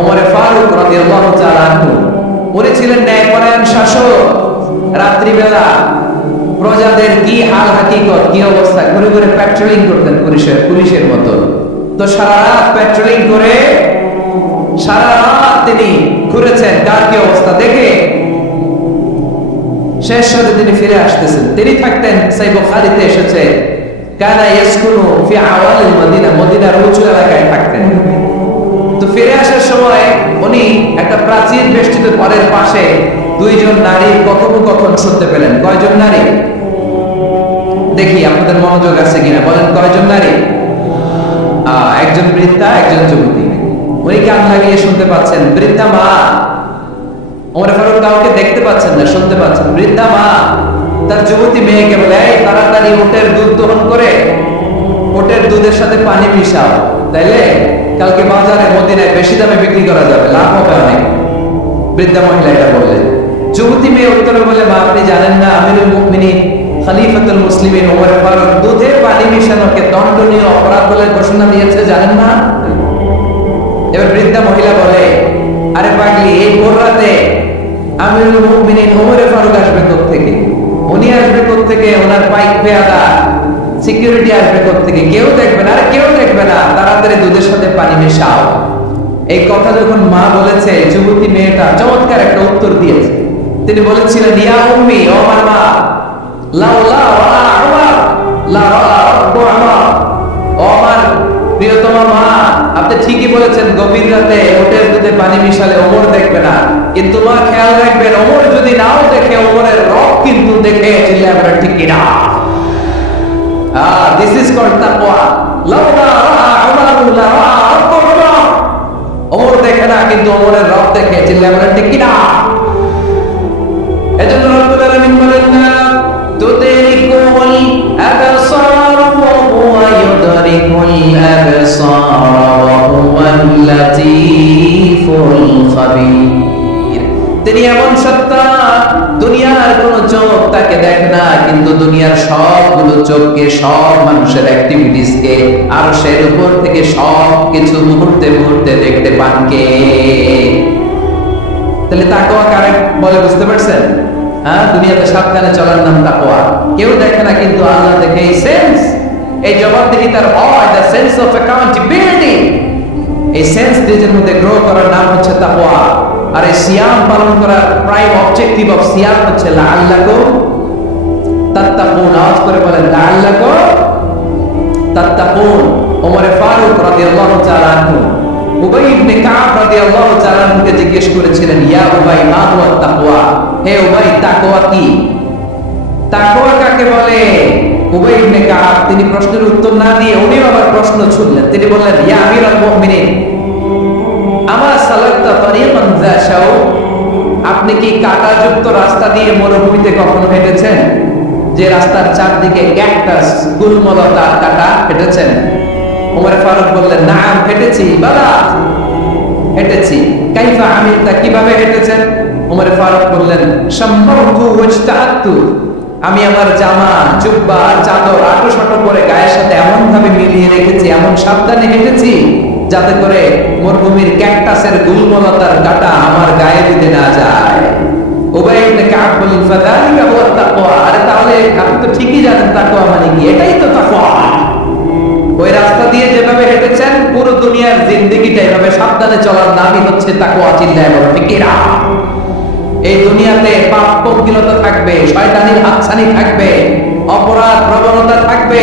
ওমরে ফারুক রাদিয়াল্লাহু তাআলা আনহু উনি ছিলেন ন্যায়পরায়ণ শাসক। রাত্রিবেলা প্রজাদের কি হাল হাকিকত কি অবস্থা ঘুরে ঘুরে প্যাট্রোলিং করতেন পুলিশের মতো। তো সারা রাত প্যাট্রোলিং করে সারা রাত তিনি ঘুরেছেন কার কি অবস্থা দেখে শেষ রাতে তিনি ফিরে আসতেছেন। তিনি থাকতেন সহিহ বুখারীতে এসেছে কানা ইয়াসকুনু ফি আওয়ালিল মদিনা, মদিনার উঁচু এলাকায় থাকতেন। তো ফিরে আসার সময় উনি একটা প্রাচীর বেষ্টিত ঘরের পাশে দুইজন নারীর কথোপকথন শুনতে পেলেন। কয়জন নারী? দেখি আপনাদের মনোযোগ আছে কিনা, বলেন কয়জন নারী? একজন বৃদ্ধা, একজন যুবতী। উনি কান লাগিয়ে শুনতে পাচ্ছেন। বৃদ্ধা মা, ওমর ফারুক কাউকে দেখতে পাচ্ছেন না, শুনতে পাচ্ছেন। বৃদ্ধা মা তার যুবতী মেয়েকে বলে, এই তাড়াতাড়ি উটের দুধ দহন করে উটের দুধের সাথে পানি মিশাও, তাইলে কালকে বাজারে মদিনায় বেশি দামে বিক্রি করা যাবে, লাভ হবে অনেক। বৃদ্ধা মহিলা এটা বললেন। যুবতী মেয়ে উত্তরে বলে, মা আপনি জানেন না আমিরুল মুমিনিন খলিফাতুল মুসলিমিন ওমর ফারুক দুধে পানি মিশানোকে দণ্ডনীয় অপরাধ বলে ঘোষণা দিয়েছে, জানেন না? এবার বৃদ্ধা মহিলা বলে, আরে পাগলি, এই ভোর রাতে আমিরুল মুমিনিন ওমর ফারুক আসবে কোত্থেকে? উনি আসবে কোত্থেকে? ওনার পাইক পেয়াদা সিকিউরিটি আসবে কোত্থেকে? কেউ দেখবে না। আরে কেউ দেখবে না, তাড়াতাড়ি দুধের সাথে পানি মেশাও। এই কথা যখন মা বলেছে, যুবতী মেয়েটা চমৎকার একটা উত্তর দিয়েছে। তিনি বলেছিলেন, ইয়া উম্মি, ও আমার মা, লাউলা ওয়ালা উমর লা ওয়ালা রাব্বু উমর, ও আমার প্রিয়তমা মা, আপনি ঠিকই বলেছেন, গভীর রাতে উটের দুধে পানি মিশালে ওমর দেখবে না, কিন্তু মা খেয়াল রাখবেন, ওমর যদি নাও দেখে ওমরের রব কিন্তু দেখে। চিল্লায় বলেন ঠিক কিনা? দিস ইজ কল্ড তাকওয়া। লাউলা রাআ উমর লা রাআ রাব্বু উমর, ওমর দেখে না কিন্তু ওমরের রব দেখে। চিল্লায় বলেন ঠিক কিনা? এজন্য রব্বুল আলামিন বলেন, তুদরিকুল আবসার ওয়া হুয়া ইউদরিকুল আবসার ওয়া হুয়াল লাতীফুল খাবীর। তিনি এমন সত্তা, দুনিয়ার কোন চোখ তাকে দেখে না, কিন্তু দুনিয়ার সবগুলো চোখকে, সব মানুষের অ্যাক্টিভিটিসকে আরশের উপর থেকে সব কিছু মুহূর্তে মুহূর্তে দেখতে পান কে? তাহলে তাকওয়া কারে বলে বুঝতে পারছেন? দুনিয়াতে সাবধানে চলার নাম তাকওয়া। কেউ দেখে না কিন্তু আল্লাহ দেখে। এই সেন্স, এই জবাবদিহিতার ভয়, দ্য সেন্স অফ অ্যাকাউন্টেবিলিটি, এই সেন্স নিজের মধ্যে গ্রো করার নাম হচ্ছে তাকওয়া। আর এই সিয়াম পালন করার প্রাইম অবজেক্টিভ অফ সিয়াম হচ্ছে লাআল্লাকুম তাত্তাকুন। আওয়াজ করে বলেন লাআল্লাকুম তাত্তাকুন। ওমর ফারুক রাদিয়াল্লাহু তাআলা আনহু উবাই ইবনে কাব রাদিয়াল্লাহু তাআলা আনহুকে জিজ্ঞেস করেছিলেন, ইয়া উবাই মা হুয়া তাকওয়া? হে উবাই, তাকওয়া কি? তাকওয়া কাকে বলে? উবাই ইবনে কাব তিনি প্রশ্নের উত্তর না দিয়ে উনিও আবার প্রশ্ন ছুড়লেন। তিনি বললেন, ইয়া আমিরুল মুমিনিন, আমা সালাকতা তারিকান যা শাও, আপনি কি কাঁটাযুক্ত রাস্তা দিয়ে মরুভূমিতে কখনো হেঁটেছেন? যে রাস্তার চারদিকে ক্যাকটাস, গুলমলতা, কাঁটা, হেঁটেছেন? ওমর ফারুক বললেন, নাম হেঁটেছি, বালা হেঁটেছি। কাইফা আমিলতা, কিভাবে হেঁটেছেন? ওমর ফারুক বললেন, শাম্মারতু ওয়াজতাআতু, আমি আমার জামা, জুব্বা, চাদর আঁটো-শাটো করে গায়ের সাথে এমন ভাবে মিলিয়ে রেখেছি, এমন সাবধানে হেঁটেছি যাতে করে মরুভূমির ক্যাকটাসের গুলমলতার কাঁটা আমার গায়ে দিতে না যায়। উবাই ইবনে কাব বললেন, ফাযালিকা হুয়া তাকওয়া। আরে তাহলে আপনি তো ঠিকই জানেন তাকওয়া মানে কি, এটাই তো তাকওয়া। ওই রাস্তা দিয়ে যেভাবে হেঁটেছেন, পুরো দুনিয়ার জিন্দেগিটা এভাবে সাবধানে চলার নামই হচ্ছে তাকওয়া। চিল্লায় বলো ঠিক কিনা? এই দুনিয়াতে পাপ পঙ্কিলতা থাকবে, শয়তানির হাতছানি থাকবে, অপরাধ প্রবণতা থাকবে,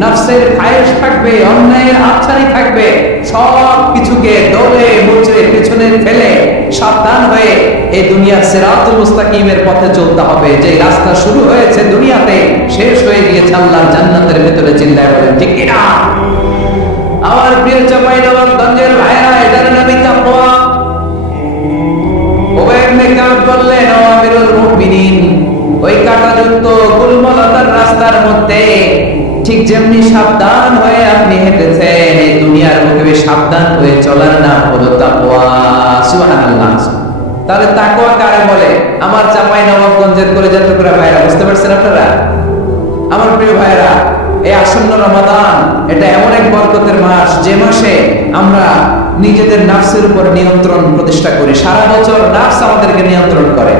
নফসের খায়েশ থাকবে, অন্যায়ের হাতছানি থাকবে। সব কিছুকে দলে মুচড়ে পেছনে ফেলে সাবধান হয়ে এই দুনিয়ার সিরাতুল মুস্তাকিমের পথে চলতে হবে। যে রাস্তা শুরু হয়েছে দুনিয়াতে, শেষ হয়ে গিয়েছে আল্লাহর জান্নাতের ভিতরে। চিল্লায় বলেন ঠিক কিনা? আমার প্রিয় চাঁপাইনবাবগঞ্জের ভাইরা, এটার নামই তাকওয়া। উবাই ইবনে কাব বললেন, ও আমিরুল মুমিনিন, ওই কাঁটাযুক্ত গুলমলতার রাস্তার মধ্যে ঠিক যেমনি সাবধান হয়ে আপনি হেঁটেছেন, এই দুনিয়ার মুখে সাবধান হয়ে চলার নাম হলো তাকওয়া। সুবহানাল্লাহ। তাহলে তাকওয়া কারে বলে? আমার চাঁপাইনবাবগঞ্জের কলেজার টুকরা ভাইরা, বুঝতে পারছেন আপনারা? আমার প্রিয় ভাইরা, এই আসন্ন রমাদান এটা এমন এক বরকতের মাস যে মাসে আমরা নিজেদের নাফসের উপর নিয়ন্ত্রণ প্রতিষ্ঠা করি। সারা বছর নাফস আমাদেরকে নিয়ন্ত্রণ করে,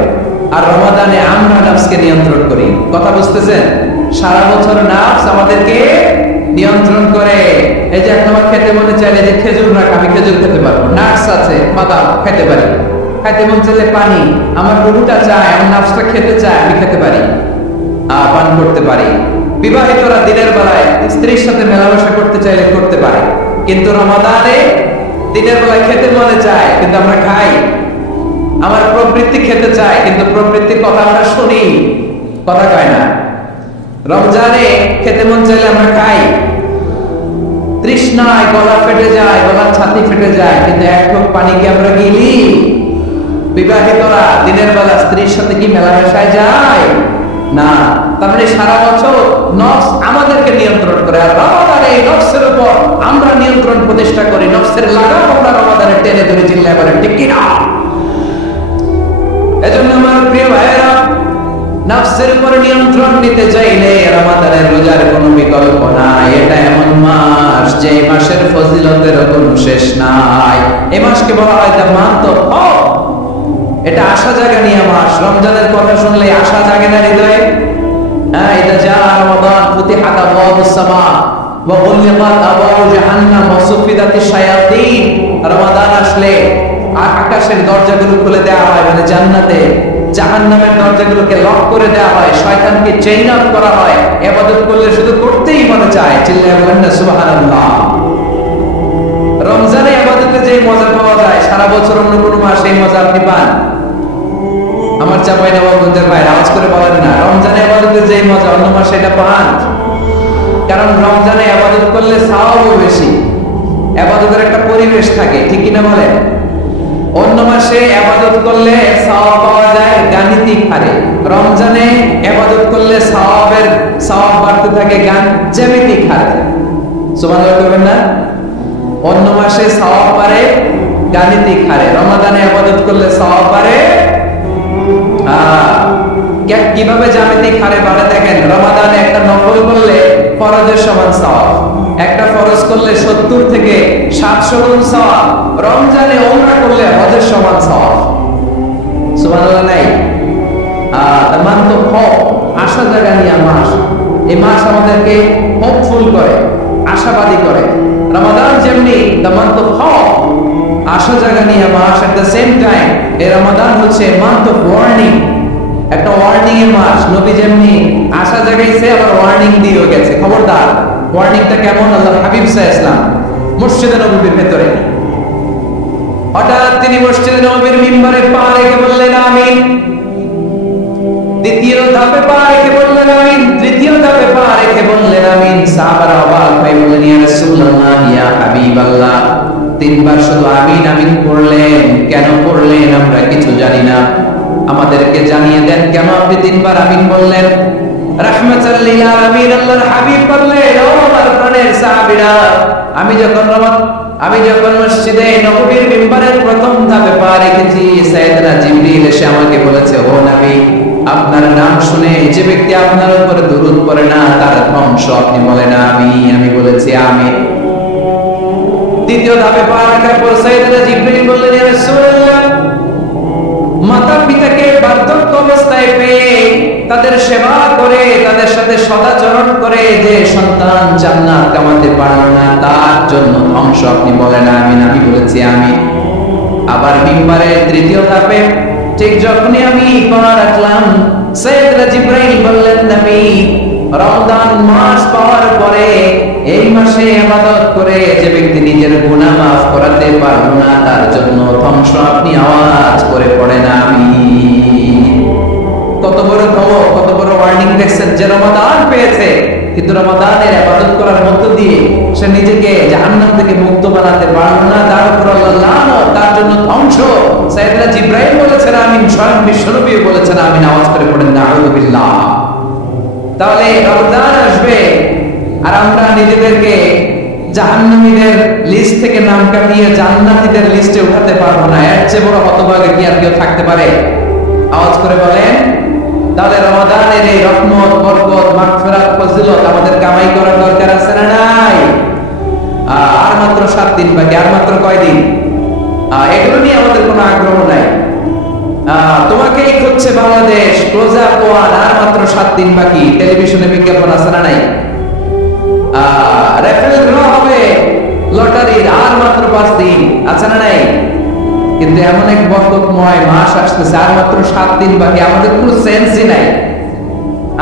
আর রমাদানে আমরা নাফসকে নিয়ন্ত্রণ করি। কথা বুঝতেছেন? সারা বছর নাফস আমাদেরকে নিয়ন্ত্রণ করে। এই যে এখন আমার খেতে মনে চাইলে যে খেজুর রাখ, আমি খেজুর খেতে পারবো, নাটস আছে, বাদাম খেতে পারি। খাইতে মন চাইলে পানি, আমার রুহুটা চায়, আমার নাফসটা খেতে চায়, আমি খেতে পারি, পান করতে পারি। বিবাহিতরা দিনের বেলায় স্ত্রীর সাথে মেলামেশা করতে চাইলে করতে পারে, কিন্তু রমাদানে দিনের বেলায় খেতে মনে চায় কিন্তু আমরা খাই। আমার প্রবৃত্তি খেতে চায় কিন্তু প্রবৃত্তির কথা আমরা শুনি, কথা কয় না। রমজানে খেতে মন চাইলে আমরা খাই, তৃষ্ণায় গলা ফেটে যায়, গলার ছাতি ফেটে যায়, কিন্তু এক ঢোক পানি কি আমরা গিলি? বিবাহিতরা দিনের বেলা স্ত্রীর সাথে কি মেলামেশায় যায় না? তার মানে সারা বছর নফস আমাদেরকে নিয়ন্ত্রণ করে, আর রমাদানে এই নফসের উপর আমরা নিয়ন্ত্রণ প্রতিষ্ঠা করি। নফসের লাগাম আমরা রমাদানে টেনে ধরে চিল্লায় বলেন ঠিক কিনা? এজন্য আমার প্রিয় ভাইয়েরা, নফসের উপর নিয়ন্ত্রণ নিতে চাইলে রমাদানের রোজার কোনো বিকল্প নাই। এটা এমন মাস যে মাসের ফজিলতের কোনো শেষ নাই। এই মাসকে বলা হয় দ্য মান্থ অফ হোপ। এটা আশা জাগানিয়া মাস। রমজানের কথা শুনলে আশা জাগে না হৃদয়ে? হ্যাঁ, এটা যা রমাদান ফুতিহাত আবওয়াবুস সামা ওয়া গুলিকাত আবওয়াবু জাহান্নাম ওয়া সুফিদাতিশ শায়াতিন। রমাদান আসলে আকাশের দরজাগুলো খুলে দেওয়া হয়, মানে জান্নাতে জাহান্নামের দরজাগুলোকে লক করে দেওয়া হয়, শয়তানকে চেইন আপ করা হয়। ইবাদত করলে শুধু করতেই মনে চায়, চিল্লায়ে বলেন না সুবহানাল্লাহ। রমজানে ইবাদতে যে মজা পাওয়া যায় সারা বছর অন্য কোনো মাসে এই মজা আপনি পান? আমার চাঁপাইনবাবগঞ্জের ভাই আওয়াজ করে বলেন না, রমজানে ইবাদতে যে মজা অন্য মাসে এটা পান? কারণ রমজানে ইবাদত করলে সওয়াবও বেশি, ইবাদতের একটা পরিবেশ থাকে, ঠিক কি না বলেন? অন্য মাসে ইবাদত করলে সওয়াব পাওয়া যায় গাণিতিক হারে, রমজানে ইবাদত করলে সওয়াব বাড়তে থাকে জ্যামিতিক হারে। সুবহানাল্লাহ করবেন না? অন্য মাসে সওয়াব বাড়ে গাণিতিক হারে, রমাদানে ইবাদত করলে সওয়াব বাড়ে কিভাবে জ্যামিতিক হারে বাড়ে দেখেন। রমাদানে একটা নফল করলে ফরজের সমান সওয়াব, একটা ফরজ করলে 70 থেকে 700 গুণ সওয়াব। রমজানে ওমরা করলে হজের সমান সওয়াব। সুবহানাল্লাহ নাই? দ্য মান্থ অফ হোপ, আশা জাগানিয়া মাস। এই মাস আমাদেরকে হোপফুল করে, আশাবাদী করে। রমাদান যেমনি দ্য মান্থ অফ হোপ, আশা জাগানিয়া মাস, এট দ্য সেম টাইম এই রমাদান হচ্ছে মান্থ অফ ওয়ার্নিং, একটা ওয়ার্নিং এর মাস। নবী যেমনি আশা জাগাইছে আবার ওয়ার্নিং দিয়েও গেছে, খবরদার। ওয়ার্নিংটা কেমন? আল্লাহর হাবিব সাল্লাল্লাহু আলাইহি ওয়াসাল্লাম মসজিদে নববীর ভেতরে হঠাৎ তিনি মসজিদে নববীর মিম্বরে পা রেখে বললেন আমিন। দ্বিতীয় ধাপে পা রেখে বললেন আমিন, তৃতীয় ধাপে পা রেখে বললেন আমিন। সাহাবারা অবাক হয়ে বললেন ইয়া রাসূলুল্লাহ, ইয়া হাবিবাল্লাহ, তিনবার শুধু আমিন আমিন পড়লেন, কেন পড়লেন আমরা কিছু জানি না, আমাদেরকে জানিয়ে দেন কেন আপনি তিনবার আমিন বললেন। রাহমাতাল লিল আলামিন আল্লাহর হাবিব বললেন, ও আমার প্রাণের সাহাবীরা, আমি যখন মসজিদে নববীর মিম্বরের প্রথম ধাপে পা রেখেছি, সাইয়েদনা জিবরিল এসে আমাকে বলেছে, ও নবী, আপনার নাম শুনে যে ব্যক্তি আপনার উপরে দুরূদ পড়ে না তার ধ্বংস আপনি বলেন আমি বলেছি আমিন। দ্বিতীয় ধাপে পা রাখার পর সাইয়েদনা জিবরিল বললেন, ইয়া রাসূলুল্লাহ, মাতা পিতাকে বার্ধক্য অবস্থায় পেয়ে তাদের সেবা করে তাদের সাথে সদাচরণ করে যে সন্তান জান্নাত কামাতে পারল না তার জন্য ধ্বংস আপনি বলেন আমিন। আমি বলেছি আমিন। আবার মিম্বরের তৃতীয় ধাপে ঠিক যখনই আমি পা রাখলাম, সাইয়েদনা জিবরাইল বললেন, নবী, রমজান মাস পাওয়ার পরে এই মাসে ইবাদত করে যে ব্যক্তি নিজের গুনাহ মাফ করাতে পারল না তার জন্য ধ্বংস আপনি আওয়াজ করে পড়েন আমিন। কত বড় ধমক, কত বড় ওয়ার্নিং দেখছেন। যে রমাদান পেয়েছে কিন্তু রমাদানের ইবাদত করার মধ্য দিয়ে সে নিজেকে জাহান্নাম থেকে মুক্ত বানাতে পারল না, তার উপর আল্লাহর লানত, তার জন্য ধ্বংস। সাইয়েদনা জিবরাইল বলেছেন আমিন, স্বয়ং বিশ্বনবী বলেছেন আমিন। আওয়াজ করে পড়েন নাউযু বিল্লাহ। তাহলে রমজান আসবে আর আমরা নিজেদেরকে জাহান্নামীদের লিস্ট থেকে নাম কাটিয়ে জান্নাতীদের লিস্টে উঠাতে পারবো না। এর চেয়ে বড় হতভাগা কি আর কেউ থাকতে পারে? আওয়াজ করে বলেন তাহলে রমাদানের এই রহমত, বরকত, মাগফিরাত, ফজিলত আমাদের কামাই করার দরকার আছে না নাই? আর মাত্র 7 দিন বাকি, আর মাত্র কয়দিন? এগুলো নিয়ে আমাদের কোনো আগ্রহ নাই। তোমাকেই খুঁজছে বাংলাদেশ, ক্লোজার ওয়ান, আর মাত্র 7 দিন বাকি। টেলিভিশনে বিজ্ঞাপন আছে না নাই? রেফেল ড্র হবে লটারির, আর মাত্র 5 দিন, আছে না নাই? কিন্তু এমন এক বরকতময় মাস আসতেছে, আর মাত্র 7 দিন বাকি। আমাদের কোনো সেন্সই নাই,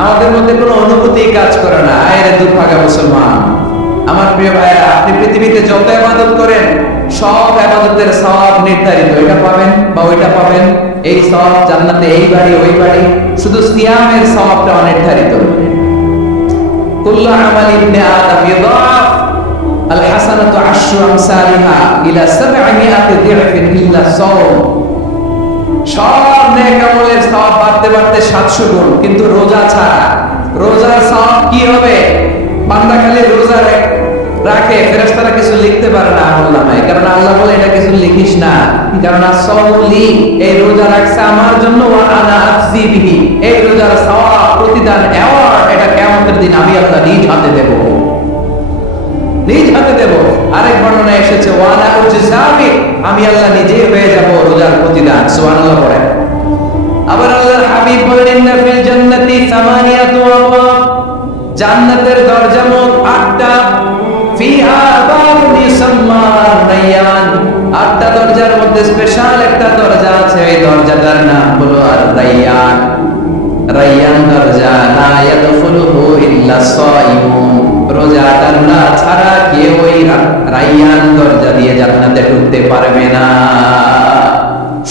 আমাদের মধ্যে কোনো অনুভূতি কাজ করে না। আরে দুর্ভাগা মুসলমান। আমার প্রিয় ভাইরা, আপনি পৃথিবীতে যত ইবাদত করেন, সব ইবাদতের সওয়াব নির্ধারিত। এটা পাবেন বা ওইটা পাবেন, এই সওয়াব জান্নাতে, এই বাড়ি ওই বাড়ি। শুধু সিয়ামের সওয়াবটা অনির্ধারিত। কুল্লু আমালি ইবনে আদম ইউদাফ আল হাসানাতু আশরু আমসালিহা ইলা 700 দিরফিন ইল্লা সাওম। সব নেক আমলের সওয়াব বাড়তে বাড়তে 700 গুণ, কিন্তু রোজা ছাড়া। রোজার সওয়াব কি হবে? বান্দা খালি রোজা রাখে, ফেরেশতারা কিছু লিখতে পারে না আমলনামায়, কারণ আল্লাহ বলে এটা কিছু লিখিস না, কারণ আসসাউলি, এই রোজা রাখছে আমার জন্য, ওয়া আনা আজজি বিহি, এই রোজার সওয়াব, প্রতিদান, অ্যাওয়ার্ড, এটা কিয়ামতের দিন আমি আল্লাহ নিজ হাতে দেব, নিজ হাতে দেব। আরেক বর্ণনায় এসেছে ওয়া আনা উজজাবি, আমি আল্লাহ নিজেই হয়ে যাব রোজার প্রতিদান। সুবহানাল্লাহ পড়েন। আবার আল্লাহর হাবিব বলেন, ইন্না ফিল জান্নাতি সামানিয়াতু আবওয়াব, জান্নাতের দরজা মোট 8টা। ফিহা বাবুন ইউসাম্মা রায়্যান, 8টা দরজার মধ্যে স্পেশাল একটা দরজা আছে, এই দরজাটার নাম হলো আর-রায়্যান। রায়্যান দরজা, লা ইয়াদখুলুহু ইল্লা সাইমুন, রোজাদার না ছাড়া কেউ ওই রায়্যান দরজা দিয়ে জান্নাতে ঢুকতে পারবে না।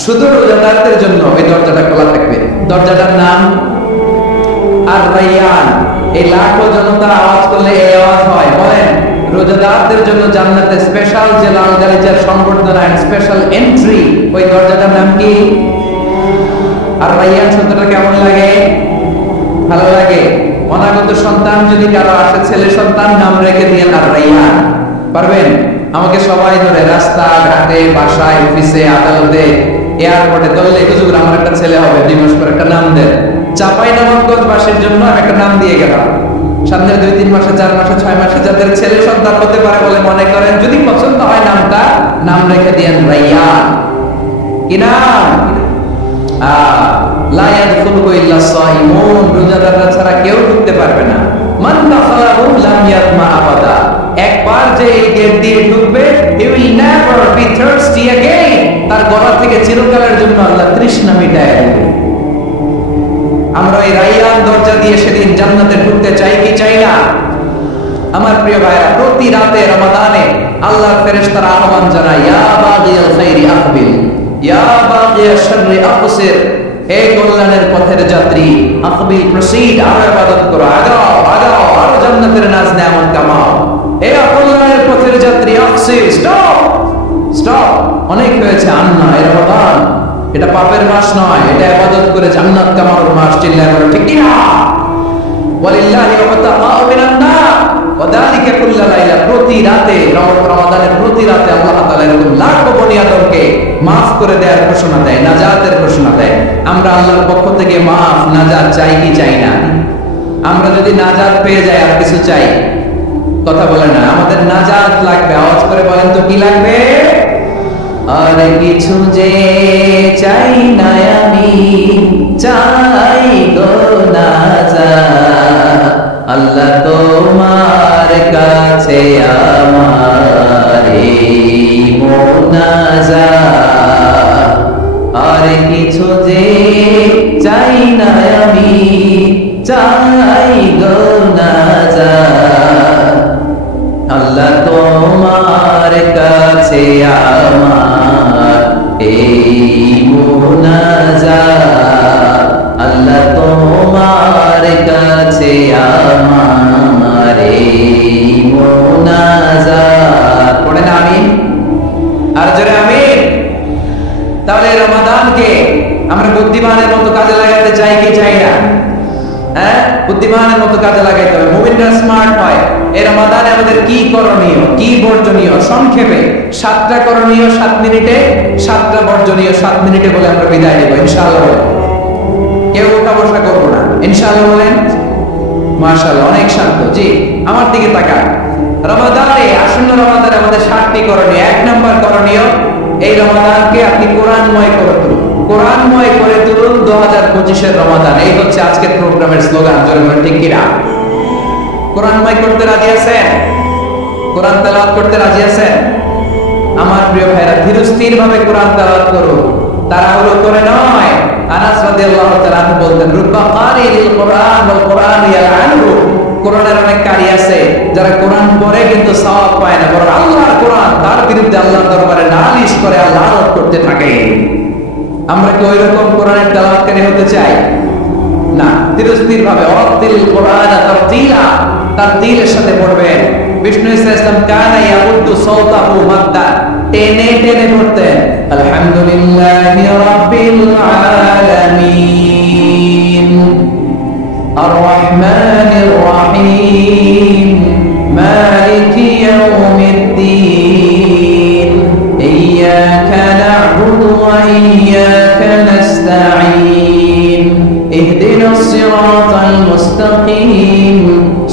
শুধু রোজাদারদের জন্য ওই দরজাটা খোলা থাকবে। দরজাটার নাম আর-রায়্যান। এই লাখো জনতা আওয়াজ করলে এই আওয়াজ হয়, বলেন রোজাদারদের জন্য জান্নাতে স্পেশাল যে লাল গালিচার সংবর্ধনা, স্পেশাল এন্ট্রি, ওই দরজাটার নাম কি? আর-রায়্যান শব্দটা কেমন লাগে? ভালো লাগে। অনাগত সন্তান যদি কারো আসে, ছেলে সন্তান, নাম রেখে দিয়ে আর-রায়্যান। পারবেন? আমাকে সবাই ধরে রাস্তা ঘাটে, বাসায়, অফিসে, আদালতে, এয়ারপোর্টে ধরলে, হুজুর আমার একটা ছেলে হবে, 2 মাস পর একটা নাম দেন। চাঁপাইনবাবগঞ্জ বাসের জন্য আমি একটা নাম দিয়ে গেলাম। সামনের 2-3 মাসে, 4 মাসে, 6 মাসে যাদের ছেলে সন্তান হতে পারে বলে মনে করেন, যদি পছন্দ হয় নামটা, নাম রেখে দিয়েন রায়্যান। কি নাম? লা ইয়াদখুলুহু ইল্লা সাইমুন, রোজাদাররা ছাড়া কেউ ঢুকতে পারবে না। মান দাখালাহু লাম ইয়াতমা আবাদা, একবার যে এই গেট দিয়ে ঢুকবে, he will never be thirsty again, তার গলা থেকে চিরকালের জন্য আল্লাহ তৃষ্ণা মিটায় দেবে। আমরা এই রায়্যান দরজা দিয়ে সেদিন জান্নাতে ঢুকতে চাই কি চাই না? আমার প্রিয় ভাইরা, প্রতি রাতে রমাদানে আল্লাহর ফেরেশতারা আহ্বান জানায়, ইয়া বাগিয়াল খাইরি আকবিল, ইয়া বাগিয়াশ শাররি আকসির, হে কল্যাণের পথের যাত্রী, আকবিল, প্রসিড, আরো ইবাদত করো, আগাও আগাও, আরো জান্নাতের নাজ নেয়ামত কামাও। হে কল্যাণের পথের যাত্রী, আকসির, স্টপ স্টপ, অনেক হয়েছে, আন্না, এ রমাদান, এটা পাপের মাস নয়, এটা ইবাদত করে জান্নাত কামানোর মাস। চিল্লায় বলো ঠিক কি না? ওয়ালিল্লাহি ওয়াতাআলা মিনান নার ওয়াদালিকা কুল্লা লাইলা, প্রতি রাতে, রমাদানের প্রতি রাতে আল্লাহ তাআলা এরকম লাখো বনি আদমকে maaf করে দেওয়ার ঘোষণা দেয়, নাজাতের ঘোষণা দেয়। আমরা আল্লাহর পক্ষ থেকে maaf, নাজাত চাই কি চাই না? আমরা যদি নাজাত পেয়ে যাই, আর কিছু চাই? কথা বলে না, আমাদের নাজাত লাগবে। আওয়াজ করে বলেন তো কি লাগবে? আর কিছু যে চাই না আমি, চাই গো নাজাত, আল্লাহ তোমার কাছে আমার এই মোনাজাত। আর কিছু যে চাই না আমি, চাই গো নাজাত, আল্লাহ তোমার কাছে আমার এই মোনাজাত, আল্লাহ তোমার কাছে আমার এই মোনাজাত। পড়েন আমিন, আর জোরে আমিন। তাহলে রমাদানকে আমরা বুদ্ধিমানের মতো কাজে লাগাতে চাই কি চাই না? হ্যাঁ, বুদ্ধিমানের মতো কাজে লাগাইতে হবে। মুমিনরা স্মার্ট হয়। এই রমাদানে আমাদের কি করণীয়, কি বর্জনীয়? সংক্ষেপে 7টা করণীয় 7 মিনিটে, 7টা বর্জনীয় 7 মিনিটে বলে আমরা বিদায় নেব ইনশাআল্লাহ। কেউ উঠা বসা করবো না, ইনশাআল্লাহ বলেন। মাশাআল্লাহ, অনেক শান্ত। জি, আমার দিকে তাকান। রমাদানে, আসন্ন রমাদানে আমাদের 7টি করণীয়। 1 নম্বর করণীয়, এই রমাদানকে আপনি কোরআনময় করে তুলুন। কোরআনময় করে তুলুন 2025 এর রমাদান। এই হচ্ছে আজকের প্রোগ্রামের স্লোগান। জোরে বলেন ঠিক কিনা? কোরআনময় করতে রাজি আছেন? কোরআন তেলাওয়াত করতে রাজি আছেন? আমার প্রিয় ভাইরা, ধীরস্থির ভাবে কোরআন তেলাওয়াত করুন, তাড়াহুড়ো করে নয়। আনাস রাদিয়াল্লাহু তাআলা আনহু বলতেন, রুব্বা কারিল কোরআন ওয়াল কোরআন ইয়ালআনহু। কোরআনের অনেক কারি আছে যারা কোরআন পড়ে কিন্তু সওয়াব পায় না, বরং আল্লাহর কোরআন তার বিরুদ্ধে আল্লাহর দরবারে নালিশ করে, আল্লাহ লানত করতে থাকে। আমরা কি ওইরকম কোরআনের তেলাওয়াতকারী হতে চাই? না। ধীরস্থির ভাবে ওয়াতিল কোরআন তারতিলা, তারতিলের সাথে পড়বেন। বিষ্ণু ইসলাম কানা ইয়াউদ্দু সাওতাহু মাদ্দা, টেনে টেনে পড়তেন। আলহামদুলিল্লাহি রাব্বিল আলামিন আর রহমানির রহিম মালিকি ইয়াউমিদ্দিন ইয়্যাকা না'বুদু ওয়া ইয়্যাকা নাস্তাঈন ইহদিনাস সিরাতাল মুস্তাকিম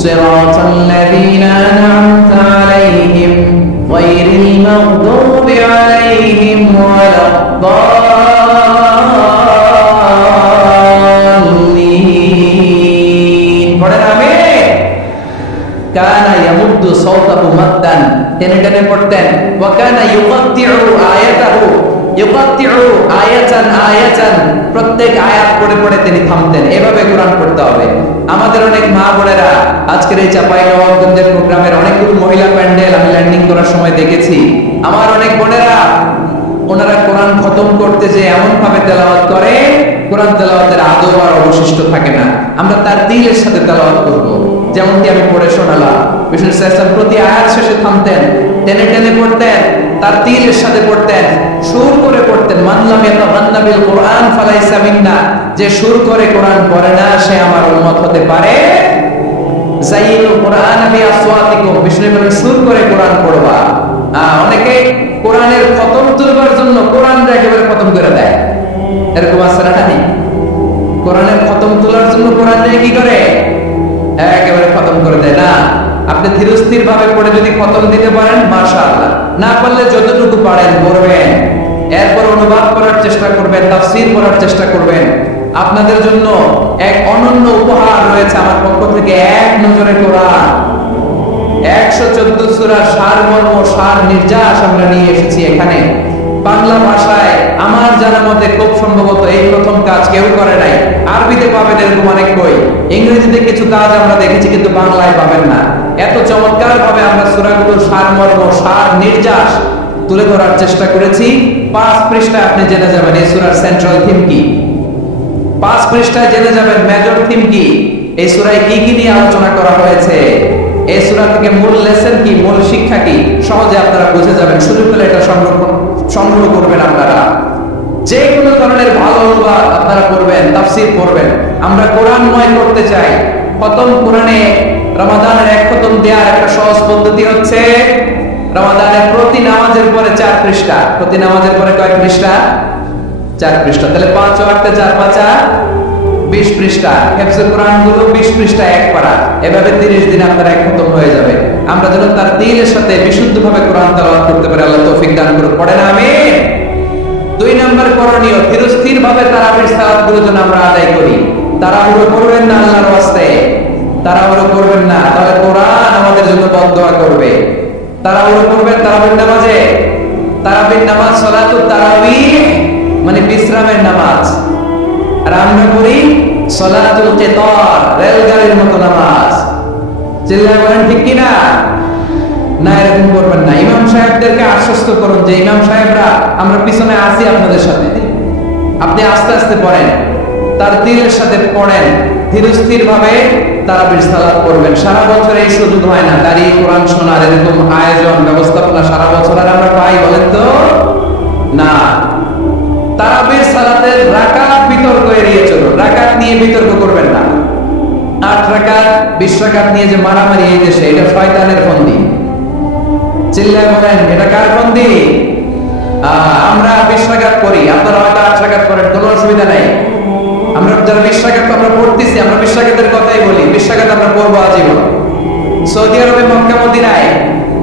সিরাতাল লাযীনা আন'আমতা আলাইহিম গায়রিল মাগদুবি আলাইহিম ওয়ালাদ-দাল্লিন। পড়েন আমিন। কানা ইয়ামুদ্দু সাওতাহু মাদ্দান, টেনে টেনে পড়তেন। ওয়া কানা ইউকাত্তিউ আয়াতাহু, ইউকাত্তিউ আয়াতান আয়াতান, প্রত্যেক আয়াত পড়ে পড়ে তিনি থামতেন। এভাবে কোরআন পড়তে হবে। আমাদের অনেক মা বোনেরা, আজকের এই চাঁপাইনবাবগঞ্জের প্রোগ্রামের অনেকগুলো মহিলা প্যান্ডেল আমি ল্যান্ডিং করার সময় দেখেছি। আমার অনেক বোনেরা, ওনারা কোরআন খতম করতে যে এমন ভাবে তেলাওয়াত করে, কোরআন তেলাওয়াতের আদব আর অবশিষ্ট থাকে না। আমরা তার দিলের সাথে তেলাওয়াত করব, যেমনটি আমি পড়ে শোনালাম। বিষ্ণু সাল্লাল্লাহু প্রতি আয়াত শেষে থামতেন, টেনে টেনে পড়তেন, তার দিলের সাথে পড়তেন, সুর করে পড়তেন। মান লাম ইয়াতাগান্না বিল কোরআন ফালাইসা মিন্না, যে সুর করে কোরআন পড়ে না সে আমার উম্মত হতে পারে। যাইয়িনুল কোরআন বিআসওয়াতিকুম, বিষ্ণু বলেন সুর করে কোরআন পড়বা। অনেকে কোরআনের খতম তুলবার জন্য কোরআনটা একেবারে খতম করে দেয়, এরকম আছে না? নাই, কোরআনের খতম তোলার জন্য কোরআনটা কি করে একেবারে খতম করে দেয় না। আপনি ধীরস্থির ভাবে পড়ে যদি খতম দিতে পারেন মাশাআল্লাহ, না পারলে যতটুকু পারেন পড়বেন, এরপর অনুবাদ করার চেষ্টা করবেন, তাফসীর পড়ার চেষ্টা করবেন। আপনাদের জন্য এক অনন্য উপহার রয়েছে আমার পক্ষ থেকে, এক নজরে কোরআন 114 সূরার সারমর্ম, সার নির্যাস আমরা নিয়ে এসেছি এখানে। বাংলা ভাষায় আমার জানা মতে খুব সম্ভবত এই প্রথম কাজ কেউ করে নাই। আরবিতে পাবেন এরকম অনেক বই, ইংরেজিতে কিছু কাজ আমরা দেখেছি, কিন্তু বাংলায় পাবেন না। এত চমৎকার ভাবে আমরা সূরাগুলোর সারমর্ম, সার নির্যাস তুলে ধরার চেষ্টা করেছি। 5 পৃষ্ঠায় আপনি জেনে যাবেন এই সূরার সেন্ট্রাল থিম কি। 5 পৃষ্ঠায় জেনে যাবেন মেজর থিম কি, এই সূরায় কি কি নিয়ে আলোচনা করা হয়েছে, এই সূরা থেকে মূল লেসন কি, মূল শিক্ষা কি, সহজে আপনারা বুঝে যাবেন। সুযোগ পেলে এটা সংগ্রহ করবেন। আপনারা যে কোনো ধরনের ভালো অনুবাদ আপনারা করবেন, তাফসীর করবেন। আমরা কোরআনময় করতে চাই। খতম কোরআনে রমাদানের 1 খতম দেওয়ার একটা সহজ পদ্ধতি হচ্ছে, রমাদানের প্রতি নামাজের পরে 4 পৃষ্ঠা, প্রতি নামাজের পরে কয় পৃষ্ঠা? 4 পৃষ্ঠা। তাহলে 5 ওয়াক্তে 4 5 20 পৃষ্ঠা। হেফজুল কোরআন গুলো 20 পৃষ্ঠা এক পারা, এভাবে 30 দিন আপনার 1 খতম হয়ে যাবে। আমরা যেন তার দিলের সাথে বিশুদ্ধভাবে কোরআন তেলাওয়াত করতে পারি, আল্লাহ তৌফিক দান করুন। পড়েন আমিন। 2 নম্বর করণীয়, ধীরস্থির ভাবে তারাবির সালাতগুলো যেন আমরা আদায় করি। তাড়াহুড়ো করবেন না আল্লাহর ওয়াস্তে, তাড়াহুড়ো করবেন না, তাহলে কোরআন আমাদের জন্য বদদোয়া করবে। তাড়াহুড়ো করবেন তারাবির নামাজে। তারাবির নামাজ সালাতুত তারাবিহ মানে বিশ্রামের নামাজ, আর আমরা করি সালাতুল কিতার, রেলগাড়ির মতো নামাজ। চিল্লায় বলেন ঠিক কি না? না, এরকম করবেন না। ইমাম সাহেবদেরকে আশ্বস্ত করুন যে ইমাম সাহেবরা আমরা পিছনে আছি আপনাদের সাথে, আপনি আস্তে আস্তে পড়েন, তার দিলের সাথে পড়েন, ধীরস্থির ভাবে তারাবির সালাত করবেন। সারা বছর এই সুযোগ হয় না, দাঁড়িয়ে কোরআন শোনার এরকম আয়োজন ব্যবস্থাপনা সারা বছর আর আমরা পাই বলেন তো না। তারাবির সালাতের রাকাত বিতর্ক এড়িয়ে চলুন, রাকাত নিয়ে বিতর্ক করবেন না। 8 রাকাত 20 রাকাত নিয়ে যে মারামারি এই দেশে, এটা শয়তানের ফন্দি। চিল্লায় বলেন এটা কার ফন্দি? আমরা 20 রাকাত করি, আপনারা হয়তো 8 রাকাত করেন, কোনো অসুবিধা নাই। আমরা যারা 20 মদিনায়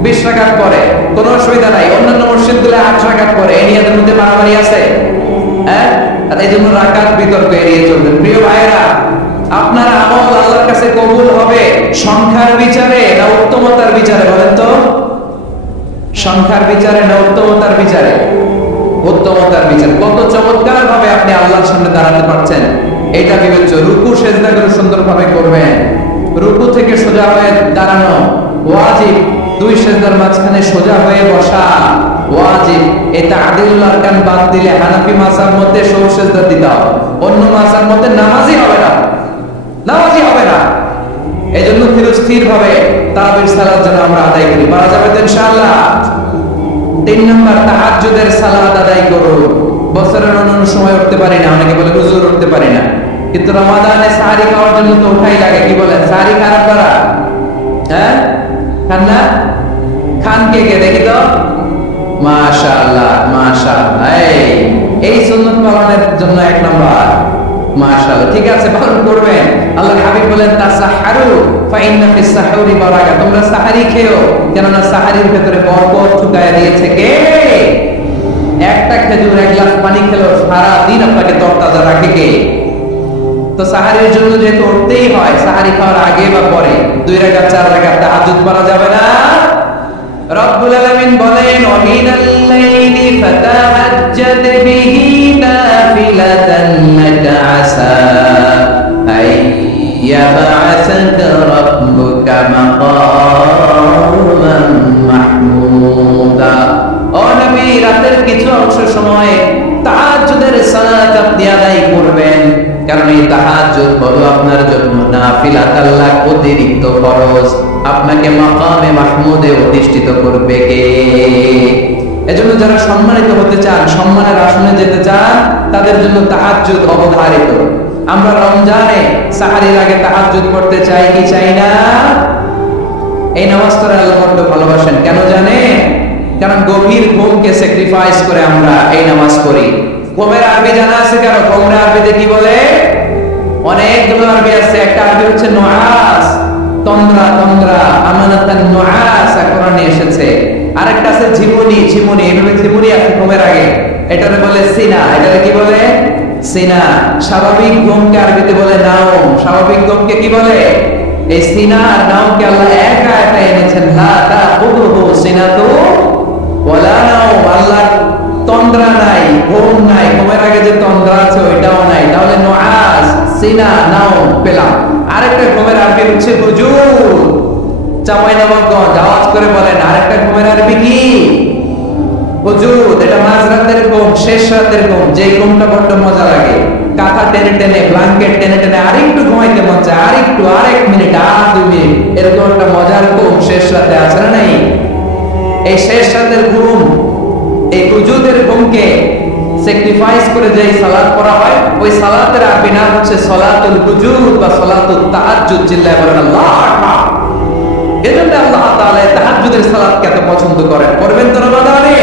20 রাকাত পড়ে, কোনো অসুবিধা নাই। অন্যান্য মসজিদগুলো 8 রাকাত পড়ে, এই নিয়ে এদের মধ্যে মারামারি আছে? হ্যাঁ, আর এই জন্য রাকাত বিতর্ক এড়িয়ে চলবেন। প্রিয় ভাইরা, আপনার আমল আল্লাহর কাছে কবুল হবে সংখ্যার বিচারে না উত্তমতার বিচারে? বলেন তো, সংখ্যার বিচারে না উত্তমতার বিচারে? উত্তমতার বিচার। কত চমৎকার ভাবে আপনি আল্লাহর সামনে দাঁড়াতে পারছেন এটা বিবেচ্য। রুকু সেজদাগুলো সুন্দরভাবে করবেন, রুকু থেকে সোজা হয়ে দাঁড়ানো ওয়াজিব, 2 সেজদার মাঝখানে সোজা হয়ে বসা ওয়াজিব। এটা আদিলুল আরকান বাদ দিলে হানাফি মাযহাব মতে সৌ সেজদা দিতে হবে, অন্য মাযহাব মতে নামাজই হবে না, নামাজই হবে না। এজন্য স্থির ভাবে তারাবির সালাত যেন আমরা আদায় করি। পারা যাবে তো ইনশাআল্লাহ? 3 নাম্বার, তাহাজ্জুদের সালাত আদায় করুন। বছরের অন্যান্য সময় উঠতে পারি না, অনেকে বলে হুজুর উঠতে পারি না, কিন্তু রমাদানে সাহারি খাওয়ার জন্য তো উঠাই লাগে। কি বলেন, সাহারি খান আপনারা? হ্যাঁ, খান না? খান কে কে দেখি তো? মাশাআল্লাহ, মাশাআল্লাহ। এই সুন্নাত পালনের জন্য 1 নাম্বার। মাশাআল্লাহ, ঠিক আছে, পালন করবেন। আল্লাহর হাবিব বলেন তাসাহহারু ফা ইন্না ফিস সাহুরি বারাকা, তোমরা সাহারি খেও, কেননা সাহারির ভেতরে বরকত ঢুকায়া দিয়েছে কে? একটা খেজুর, 1 গ্লাস পানি খেলো সারা দিন আপনাকে তরতাজা রাখে কে? তো সাহারির জন্য যেহেতু উঠতেই হয়, সাহারি খাওয়ার আগে বা পরে 2 রাকাত 4 রাকাত তাহাজ্জুদ পড়া যাবে না? রব্বুল আলামিন বলেন ওয়ামিনাল লাইলি ফাতাহাজ্জাদ বিহি নাফিলাতান লাকা আসা আইয়াবআসাকা রাব্বুকা মাকামান মাহমুদা। ও নবী, রাতের কিছু অংশ সময় তাহাজ্জুদের সালাত আপনি আদায় করবেন, কারণ এই তাহাজ্জুদ হলো আপনার জন্য নাফিলাত, আল্লাহ অতিরিক্ত ফরজ। আপনাকে মাকামে মাহমুদে অধিষ্ঠিত করবে কে? এজন্য যারা সম্মানিত হতে চান, সম্মানের আসনে যেতে চান, তাদের জন্য তাহাজ্জুদ অবধারিত। আমরা রমজানে সাহারির আগে তাহাজ্জুদ পড়তে চাই কি চাই না? এই নামাজটা আল্লাহ বড় ভালোবাসেন। কেন জানেন? কারণ গভীর ঘুমকে স্যাক্রিফাইস করে আমরা এই নামাজ পড়ি। ঘুমের আরবি জানা আছে কারো? ঘুমের আরবিতে কি বলে? অনেকগুলো আরবি আছে। একটা আরবি হচ্ছে নুআস, তন্দ্রা, তন্দ্রা, আমানাতান নুআস কোরআনে এসেছে। আরেকটা আছে ঝিমুনি, ঝিমুনি, এভাবে ঝিমুনি আছে ঘুমের আগে, এটারে বলে সিনা। এটারে কি বলে? সিনা। স্বাভাবিক ঘুমকে আরবিতে বলে নাওম। স্বাভাবিক ঘুমকে কি বলে? এই সিনা আর নাওমকে আল্লাহ এক আয়াতে এনেছেন, লা তাখুযুহু সিনাতু ওয়ালা নাওম। আল্লাহর তন্দ্রা নাই, ঘুম নাই, ঘুমের আগে যে তন্দ্রা আছে ওইটাও নাই। তাহলে নুআস, সিনা, নাওম পেলাম। আরেকটা ঘুমের আরবি হচ্ছে হুজুর। চাঁপাইনবাবগঞ্জ আওয়াজ করে বলেন, আরেকটা ঘুমের আরবি কি? হুজুর। এটা মাঝরাতের ঘুম, শেষ রাতের ঘুম, যে ঘুমটা বড্ড মজা লাগে। কাঁথা টেনে টেনে, ব্ল্যাঙ্কেট টেনে টেনে আরেকটু ঘুমাইতে মন চায়, আরেকটু, আরেক মিনিট, আর 2 মিনিট, এরকম একটা মজার ঘুম শেষ রাতে আছে না নাই? এই শেষ রাতের ঘুম, এই হুজুদের ঘুমকে স্যাক্রিফাইস করে যে সালাত পড়া হয়, ওই সালাতের আরবি নাম হচ্ছে সালাতুল হুজুদ বা সালাতুত তাহাজ্জুদ। চিল্লায় বলেন আল্লাহ আকবার। এজন্য আল্লাহ তাআলা তাহাজ্জুদের সালাতকে এত পছন্দ করেন। করবেন তো রমাদানে?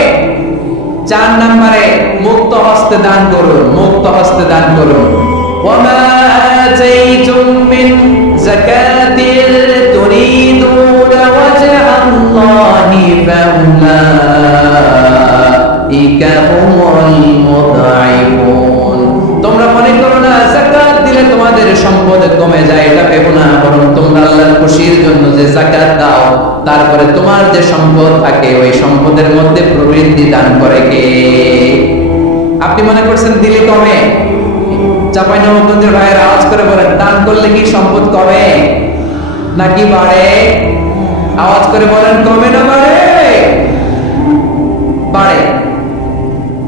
4 নম্বরে মুক্ত হস্তে দান করুন, মুক্ত হস্তে দান করুন। ওয়ামা আতাইতুম মিন যাকাতিন তুরিদুনা ওয়াজহাল্লাহি ফাউলাইকা হুমুল মুদঈফুন। তোমরা মনে করো না যাকাত দিলে তোমাদের সম্পদ কমে যায়, এটা ভেবো না। বরং তোমরা আল্লাহর খুশির জন্য যে যাকাত দাও, তারপরে তোমার যে সম্পদ থাকে ওই সম্পদের মধ্যে প্রবৃদ্ধি দান করে কে? আপনি মনে করছেন দিলে কমে? চাঁপাইনবাবগঞ্জের ভাইয়ের আওয়াজ করে বলেন, দান করলে কি সম্পদ কমে নাকি বাড়ে? আওয়াজ করে বলেন, কমে না বাড়ে? বাড়ে।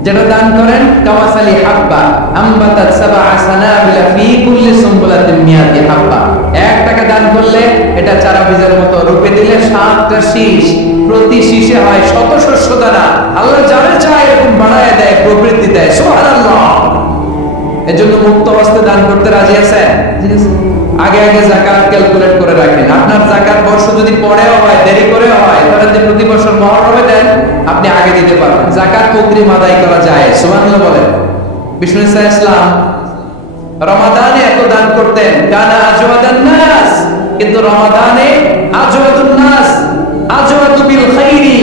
যেটা দান করেন কাওয়াসালি হাব্বা আমবাতাত সাবআ সানাবিলা ফি কুল্লি সুনবুলাতিন মিয়াতি হাব্বা। 1 টাকা দান করলে এটা চারা বীজের মতো, রূপে দিলে 7টা শীষ, প্রতি শীষে হয় শত শস্য দানা। আল্লাহ যারা চায় এরকম বাড়ায় দেয়, প্রবৃদ্ধি দেয়। সুবহানাল্লাহ। এজন্য মুক্ত হস্তে দান করতে রাজি আছেন? আগে আগে যাকাত ক্যালকুলেট করে রাখেন। আপনার যাকাত বর্ষ যদি পরেও হয়, দেরি করেও হয়, তাহলে যে প্রতি বছর মহরমে দেন, আপনি আগে দিতে পারবেন। যাকাত অগ্রিম আদায় করা যায়। সুবহানাল্লাহ বলেন। বিষ্ণু ইসলাম রমাদানে এত দান করতেন, কানা আজওয়াদান নাস, কিন্তু রমাদানে আজওয়াদুন নাস আজওয়াতু বিল খাইরি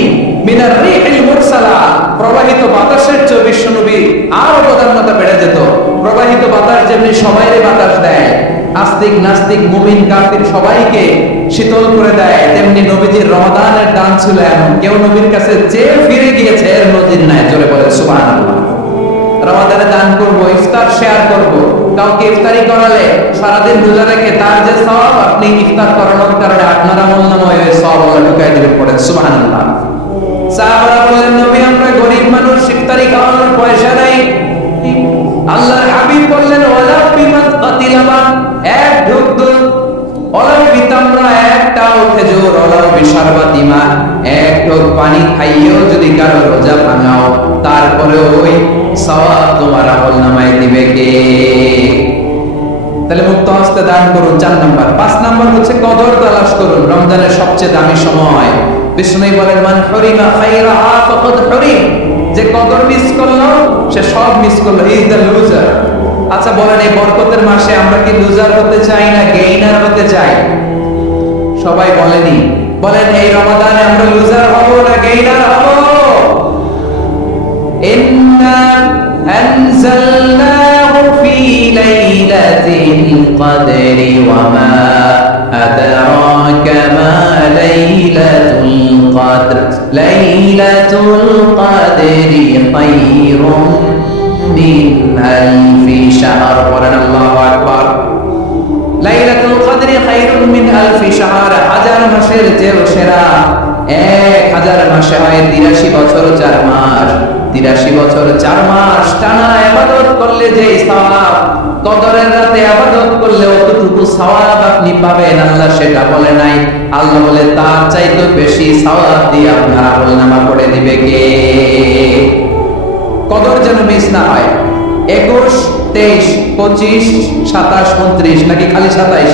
মিনার রিহিল মুরসালা, প্রবাহিত বাতাসের চেয়ে বিশ্বনবী আরো প্রধানতা বেড়ে যেত। প্রবাহিত বাতাস যেমনি সবাইরে বাতাস দেয়, আস্তিক নাস্তিক মুমিন কাফির সবাইকে শীতল করে দেয়, তেমনি নবীজির রমাদানের দান ছিল এমন, কেউ নবীর কাছে চেয়ে ফিরে গিয়েছে এর নজির নাই। জোরে বলে সুবহানাল্লাহ। রমাদানে দান করব, ইফতার শেয়ার করব, কাউকে ইফতারি করালে সারাদিন রোজা রেখে তার যে সওয়াব, আপনি ইফতার করানোর কারণে আপনার আমলনামায় ওই সওয়াব আল্লাহ ঢুকাই দিবেন। পড়েন সুবহানাল্লাহ। সাহাবারা বললেন, নবী আমরা গরিব মানুষ, ইফতারি খাওয়ানোর পয়সা নাই। আল্লাহর হাবিব বললেন, ওয়ালা বিমান কাতিলাবা, এক ঢুক দুধ, ওয়ালা বিতামরা, একটাও খেজুর, ওয়ালা বিশারবাতিমা, এক ঢোক পানি খাইয়েও যদি কারো রোজা ভাঙাও, তারপরে ওই সওয়াব তোমার আমলনামায় দিবে কে? তাহলে মুক্ত হস্তে দান করুন, 4 নাম্বার। 5 নাম্বার হচ্ছে কদর তালাশ করুন। রমজানের সবচেয়ে দামি সময়। বিষ্ণু বলেন, মান হরিমা খাইরাহা ফাকাদ হরিম, যে কদর মিস করলো সে সব মিস করলো, হি ইজ দ্য লুজার। আচ্ছা বলেন, এই বরকতের মাসে আমরা কি লুজার হতে চাই না গেইনার হতে চাই? সবাই বলেনি। বলেন, এই রমাদানে আমরা লুজার হব না গেইনার হব? ইন্না আনজালনাহু ফি লাইলাতিল কদরি ওয়া মা আদরাকা মা লাইলাতুল কদর, লাইলাতুল কদরি খায়রুম মিন আলফি শাহর। পড়েন আল্লাহু আকবার। লাইলাতুল কদরি খায়রুম মিন আলফি শাহর, হাজার মাসের চেয়েও সেরা। 1000 মাসে হয় 83 বছর 4 মাস। 83 বছর 4 মাস টানা ইবাদত করলে যে সওয়াব, কদরের রাতে ইবাদত করলে কতটুকু সওয়াব আপনি পাবেন আল্লাহ সেটা বলে নাই। আল্লাহ বলে তার চাইতে বেশি সওয়াব দিয়ে আপনার আমলনামা করে দিবে কে? কদর যেন মিস না হয়। 21, 23, 25, 27, 29 নাকি খালি 27?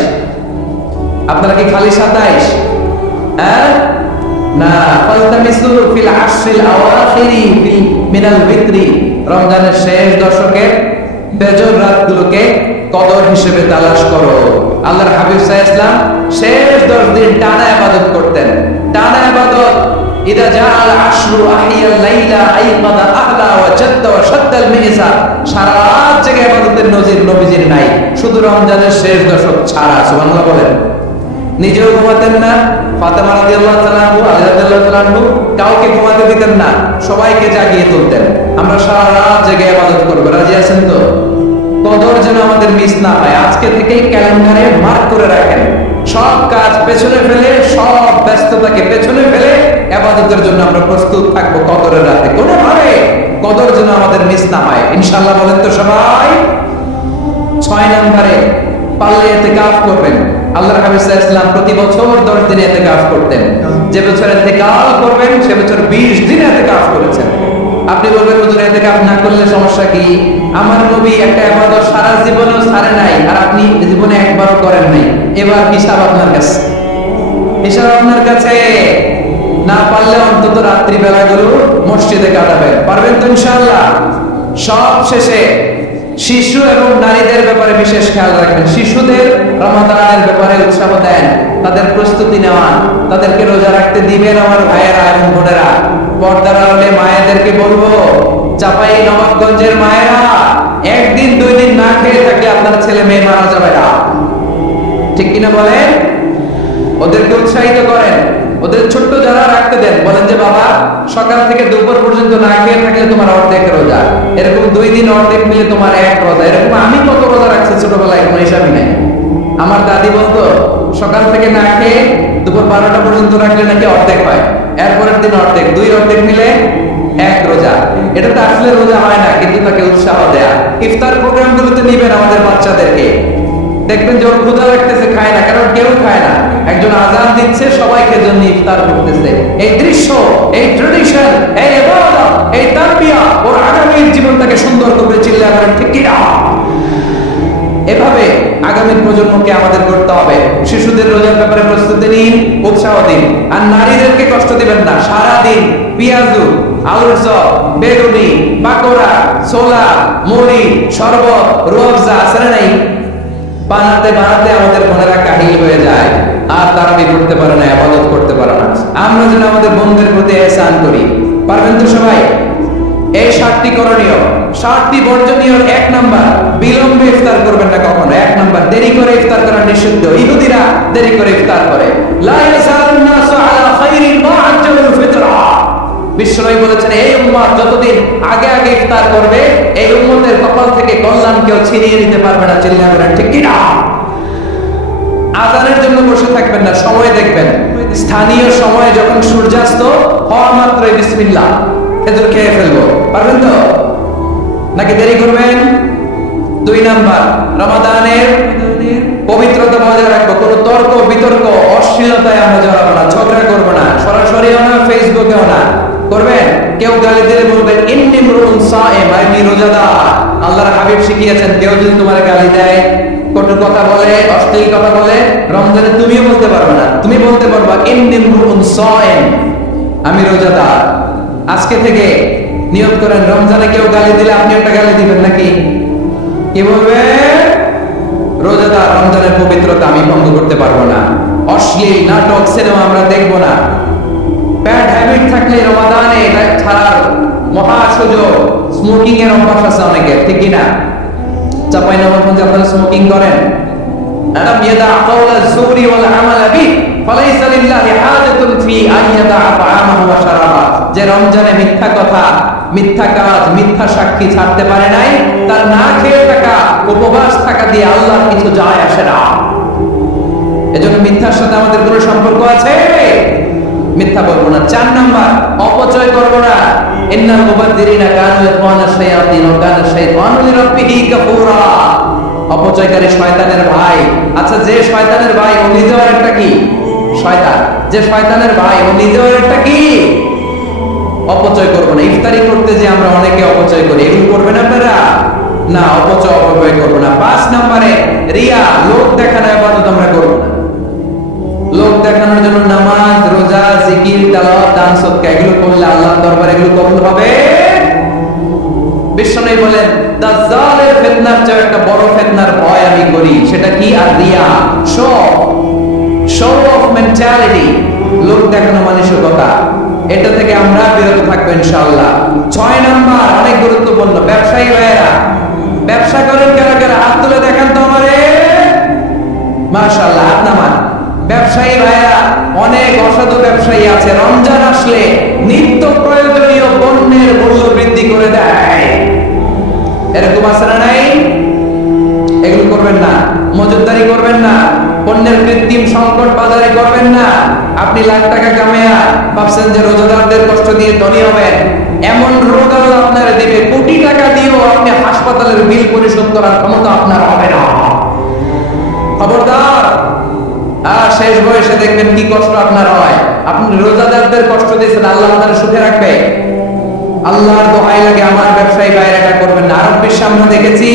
আপনারা কি খালি 27? হ্যাঁ না, ফালতামিসু ফিল আশরিল আওয়াখিরি মিনাল ভিতরি, রমজানের শেষ দশকে বেজর রাতগুলোকে কদর হিসেবে তালাশ করো। আল্লাহর হাবিব সাল্লাল্লাহু আলাইহি ওয়াসাল্লাম শেষ 10 দিন টানা ইবাদত করতেন। টানা ইবাদত, ইদা জাআল আশরু আহিয়াল লাইলা আইকাদা আহলা ওয়া জাদ্দা ওয়া শাদ্দাল মিজা, সারা রাত জেগে ইবাদতের নজির নবীজির নাই, শুধু রমজানের শেষ দশক ছাড়া। সুবহানাল্লাহ বলেন। নিজেও ঘুমাতেন না, ফাতেমা রাদিয়াল্লাহু তাআলা আনহা, আলী রাদিয়াল্লাহু তাআলা আনহু কাউকে ঘুমাতে দিতেন না, সবাইকে জাগিয়ে তুলতেন। আমরা সারা রাত জেগে ইবাদত করব, রাজি আছেন তো? কদর যেন আমাদের মিস না হয়। আজকে থেকেই ক্যালেন্ডারে মার্ক করে রাখেন, সব কাজ পেছনে ফেলে, সব ব্যস্ততাকে পেছনে ফেলে ইবাদতের জন্য আমরা প্রস্তুত থাকবো কদরের রাতে। কোনোভাবে কদর যেন আমাদের মিস না হয়, ইনশাআল্লাহ। বলেন তো সবাই। 6 নম্বরে পারলে ইতিকাফ করবেন। আল্লাহর হাবিব সাল্লাল্লাহু আলাইহি ওয়াসাল্লাম প্রতি বছর 10 দিন ইতিকাফ করতেন। যে বছর ইতিকাফ করবেন সে বছর 20 দিন ইতিকাফ করেছেন। আপনি বলবেন, হুজুর ইতিকাফ না করলে সমস্যা কি? আমার নবী একটা ইবাদত সারা জীবনেও ছাড়ে নাই, আর আপনি জীবনে একবারও করেন নাই। এবার হিসাব আপনার কাছে, হিসাব আপনার কাছে। না পারলে অন্তত রাত্রি বেলাগুলো মসজিদে কাটাবেন। পারবেন তো ইনশাআল্লাহ? সব শেষে শিশু এবং নারীদের ব্যাপারে বিশেষ খেয়াল রাখবেন। শিশুদের রমাদানের ব্যাপারে উৎসাহ দেন, তাদের প্রস্তুতি নেওয়া, তাদেরকে রোজা রাখতে দিবেন। আমার ভাইয়েরা এবং বোনেরা, পর্দার আড়ালে মায়েদেরকে বলবো, চাপাই নবাবগঞ্জের মায়েরা, 1 দিন 2 দিন না খেয়ে থাকলে আপনার ছেলে মেয়ে মারা যাবে না। ঠিক কিনা বলেন? ওদেরকে উৎসাহিত করেন, ওদের ছোট্ট যারা রাখতে দেন, বলেন যে বাবা সকাল থেকে দুপুর পর্যন্ত না খেয়ে থাকলে তোমার অর্ধেক রোজা, এরকম 2 দিন অর্ধেক মিলে তোমার 1 রোজা। এরকম আমি কত রোজা রাখছি ছোটবেলায়, কোনো হিসাবই নাই। আমার দাদি বলতো সকাল থেকে না খেয়ে দুপুর 12টা পর্যন্ত রাখলে নাকি অর্ধেক হয়, এরপরের দিন অর্ধেক, 2 অর্ধেক মিলে 1 রোজা। এটা তো আসলে রোজা হয় না, কিন্তু তাকে উৎসাহ দেয়া। ইফতার প্রোগ্রামগুলোতে নিবেন আমাদের বাচ্চাদেরকে, দেখবেন যে ওর ক্ষুধা লাগতেছে, খায় না, কারণ কেউ খায় না, একজন আযান দিচ্ছে, সবাইকে জন্য ইফতার করতেছে। এই দৃশ্য, এই ট্র্যাডিশন, এই ইবাদত, এই তারবিয়া ওর আগামীর জীবনটাকে সুন্দর করবে। চিল্লায়া বলেন ঠিক কি না? এভাবে আগামী প্রজন্মকে আমাদের করতে হবে। শিশুদের রোজার ব্যাপারে প্রস্তুতি নিন, উৎসাহ দিন। আর নারীদেরকে কষ্ট দিবেন না। সারা দিন পেঁয়াজু, আলুর চপ, বেগুনি, পাকোড়া, ছোলা, মুড়ি, শরবত, রুয়াবজা আছে না নাই, বানাতে বানাতে আমাদের মনেরা কাহিল হয়ে যায়। আর তারাবি করতে পারে না, ইবাদত করতে পারে না। আমরা যেন আমাদের বন্ধুদের প্রতি ইহসান করি। পারবেন তো সবাই? এই 7টি করণীয়, 7টি বর্জনীয়। 1 নাম্বার, বিলম্বে ইফতার করবেন না কখনো। 1 নাম্বার, দেরি করে ইফতার করা নিষিদ্ধ। ইহুদিরা দেরি করে ইফতার করে। লা ইয়াসালুন নাসু আলা খাইরিন মা আজ্জালুল ফিতরা। বিশ্বনবী বলেছেন, এই উম্মত যতদিন আগে আগে ইফতার করবে, এই উম্মতের কপাল থেকে কল্যাণ কেউ ছিনিয়ে নিতে পারবে না। চিল্লায়া বলেন ঠিক কি না? আযানের জন্য বসে থাকবেন না, সময় দেখবেন। স্থানীয় সময় যখন সূর্যাস্ত হওয়া মাত্রই বিসমিল্লাহ, খেজুর খেয়ে ফেলবো। পারবেন তো? নাকি দেরি করবেন? 2 নাম্বার, রমাদানের পবিত্রতা বজায় রাখবো। কোনো তর্ক বিতর্ক অশ্লীলতায় আমরা জড়াবো না, ঝগড়া করবো না, সরাসরিও না, ফেসবুকেও না। করবেন? কেউ গালি দিলে বলবেন ইন্নী মুরুন সায়েম, আমি রোজাদার। আল্লাহর হাবিব শিখিয়েছেন, কেউ যদি তোমার গালি দেয়, কটু কথা বলে, অশ্লীল কথা বলে, রমজানে তুমিও বলতে পারবে না। তুমি বলতে পারবা ইন্নী মুরুন সায়েম, আমি রোজাদার। আজকে থেকে নিয়ত করেন, রমজানে কেউ গালি দিলে আপনি একটা গালি দিবেন নাকি? কি বলবে? রোজাদার, রমজানের পবিত্রতা আমি ভঙ্গ করতে পারবো না। অশ্লীল নাটক সিনেমা আমরা দেখবো না। ব্যাড হ্যাবিট থাকলে রমাদানে এটা ছাড়ার মহা সুযোগ। স্মোকিং এর অভ্যাস আছে অনেকের, ঠিক কি না? চাঁপাইনবাবগঞ্জে আপনারা স্মোকিং করেন? আলাম ইয়াদা কাওলা যুরি ওয়াল আমাল বি ফালাইসা লিল্লাহি হাজাতুন ফি আন ইয়াদা তাআমাহু ওয়া শারাবা। যে রমজানে মিথ্যা কথা, মিথ্যা কাজ, মিথ্যা সাক্ষী ছাড়তে পারে নাই, তার না খেয়ে থাকা, উপবাস থাকা দিয়ে আল্লাহর কিছু যায় আসে না। এজন্য মিথ্যার সাথে আমাদের কোনো সম্পর্ক আছে? মিথ্যা বলবো না। 4 নাম্বার, অপচয় করবো না। ইন্নাল মুবাদদিরিনা কানু ইখওয়ানাশ শায়াতিন ওয়া কানা শাইতানু লিরাব্বিহি কাফুরা। অপচয়কারী শয়তানের ভাই। আচ্ছা, যে শয়তানের ভাই ও নিজেও একটা কি? শয়তান। যে শয়তানের ভাই ও নিজেও একটা কি? অপচয় করবো না। ইফতারি করতে যে আমরা অনেকে অপচয় করি, এগুলো করবেন আপনারা? না, অপচয় করবো না। 5 নম্বরে রিয়া, লোক দেখানো ইবাদত আমরা করবো না। লোক দেখানোর জন্য নামাজ, রোজা, জিকির, তেলাওয়াত, দান, সদকা এগুলো করলে আল্লাহর দরবারে এগুলো কবুল হবে? বিশ্বনবী বলেন, দাজ্জালের ফিতনার চেয়ে একটা বড় ফিতনার ভয় আমি করি। সেটা কি? আর রিয়া, শো অফ মেন্টালিটি, লোক দেখানো মানসিকতা। এটা থেকে আমরা বিরত থাকবো ইনশাআল্লাহ। 6 নাম্বার, অনেক গুরুত্বপূর্ণ। ব্যবসায়ী ভাইয়েরা, ব্যবসা করেন কারা কারা? হাত তুলে দেখান তো আমারে। মাশাআল্লাহ, হাত নামান। ব্যবসায়ী ভাইয়েরা, অনেক অসাধু ব্যবসায়ী আছে, রমজান আসলে নিত্য প্রয়োজনীয় পণ্যের মূল্য বৃদ্ধি করে দেয়। এরকম আছে না নাই? এগুলো করবেন না। মজুদদারি করবেন না। পণ্যের কৃত্রিম সংকট বাজারে করবেন না। আপনি লাখ টাকা কামায়া ভাবছেন যে রোজাদারদের কষ্ট দিয়ে ধনী হবেন। এমন রোগ আল্লাহ আপনার দিবে, কোটি টাকা দিয়েও আপনি হাসপাতালের বিল পরিশোধ করার ক্ষমতা আপনার হবে না। খবরদার। শেষ বয়সে দেখবেন কি কষ্ট আপনার হয়। আপনি রোজাদারদের কষ্ট দিয়েছেন, আল্লাহ আপনার সুখে রাখবে। আল্লাহর দোহাই লাগে, আমার ব্যবসায়ী ভাইরা এটা করবেন না। আরব বিশ্বে আমরা দেখেছি,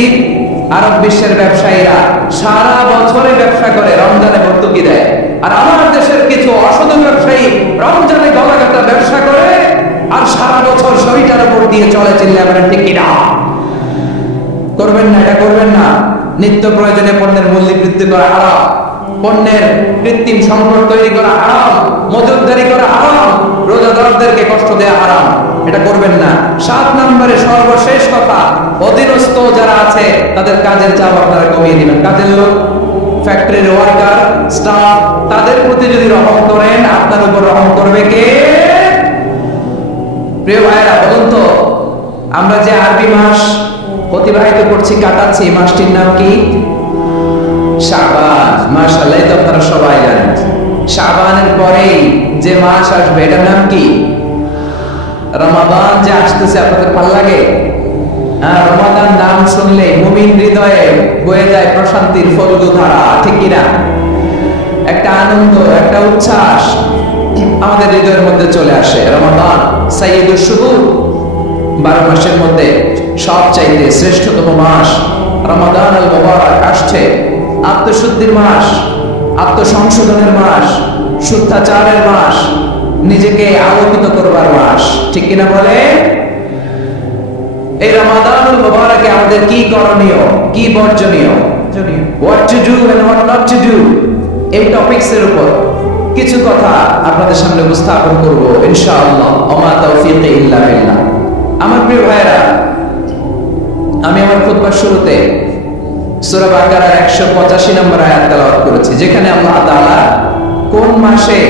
আরব বিশ্বের ব্যবসায়ীরা সারা বছরে ব্যবসা করে, রমজানে ভর্তুকি দেয়। আর আমার দেশের কিছু অসাধু ব্যবসায়ী রমজানে গলাকাটা ব্যবসা করে আর সারা বছর শরীরটার উপর দিয়ে চলে। চিল্লায়া বলেন ঠিক কি না? করবেন না, এটা করবেন না। নিত্য প্রয়োজনীয় পণ্যের মূল্য বৃদ্ধি করা হারাম, পণ্যের কৃত্রিম সংকট তৈরি করা হারাম, মজুদদারি করা হারাম, রোজাদারদেরকে কষ্ট দেয়া হারাম। এটা করবেন না। 7 নম্বরে সর্বশেষ কথা, অধীনস্থ যারা আছে তাদের কাজের চাপ আপনারা কমিয়ে দিবেন। কাজের লোক, ফ্যাক্টরির ওয়ার্কার, স্টাফ, তাদের প্রতি যদি রহম করেন, আপনার উপর রহম করবে কে? প্রিয় ভাইরা, বলুন তো, আমরা যে আরবি মাস অতিবাহিত করছি, কাটাচ্ছি, মাসটির নাম কি? শাবান। মাশাআল্লাহ, তো আপনারা সবাই জানেন। শাবানের পরেই যে মাস আসবে, এটার নাম কি? রমাদান। যে আসতেছে, আপনাদের ভালো লাগে? রমাদান নাম শুনলে মুমিন হৃদয়ে বয়ে যায় প্রশান্তির ফল্গু ধারা, ঠিক কিনা? একটা আনন্দ, একটা উচ্ছ্বাস আমাদের হৃদয়ের মধ্যে চলে আসে। রমাদান সাইয়্যিদুশ শুহুর, 12 মাসের মধ্যে সবচাইতে শ্রেষ্ঠতম মাস রমাদান আল মুবারক আসছে। আত্মশুদ্ধির মাস, আত্মসংশোধনের মাস, শুদ্ধাচারের মাস, নিজেকে আলোকিত করবার মাস, ঠিক কিনা বলে? এই রমাদানুল মুবারকে আমাদের কি করণীয়, কি বর্জনীয়, what to do and what not to do, এই টপিকসের উপর কিছু কথা আপনাদের সামনে উপস্থাপন করব ইনশাআল্লাহ। ওমা তাওফীকি ইল্লা বিল্লাহ। আমার প্রিয় ভাইরা, আমি আমার খুতবার শুরুতে সূরা বাকারার 185 নম্বর আয়াত তেলাওয়াত করেছি, যেখানে আল্লাহ তাআলা কোন মাসে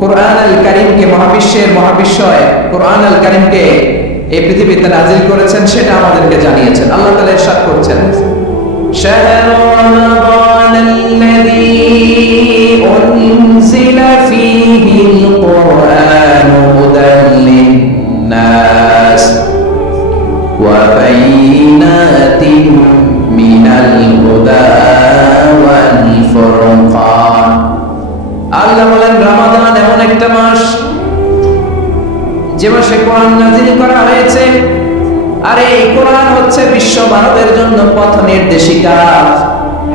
কুরআন আল কারীমকে মহাবিশ্বের মহাবিশ্বয় কুরআন আল কারীমকে এই পৃথিবীতে নাযিল করেছেন সেটা আমাদেরকে জানিয়েছেন। আল্লাহ তাআলা ইরশাদ করছেন, শাহরু রমাদানাল্লাযী উনজিলা ফীহিল কুরআনু হুদাল লিন-নাস ওয়া বাইয়িনাতিন মিনাল হুদা ওয়াল ফুরকান। আল্লাহ বলেন, রমাদান এমন একটা মাস যে মাসে কোরআন নাযিল করা হয়েছে, আর এই কোরআন হচ্ছে বিশ্ব মানবের জন্য পথ নির্দেশিকা,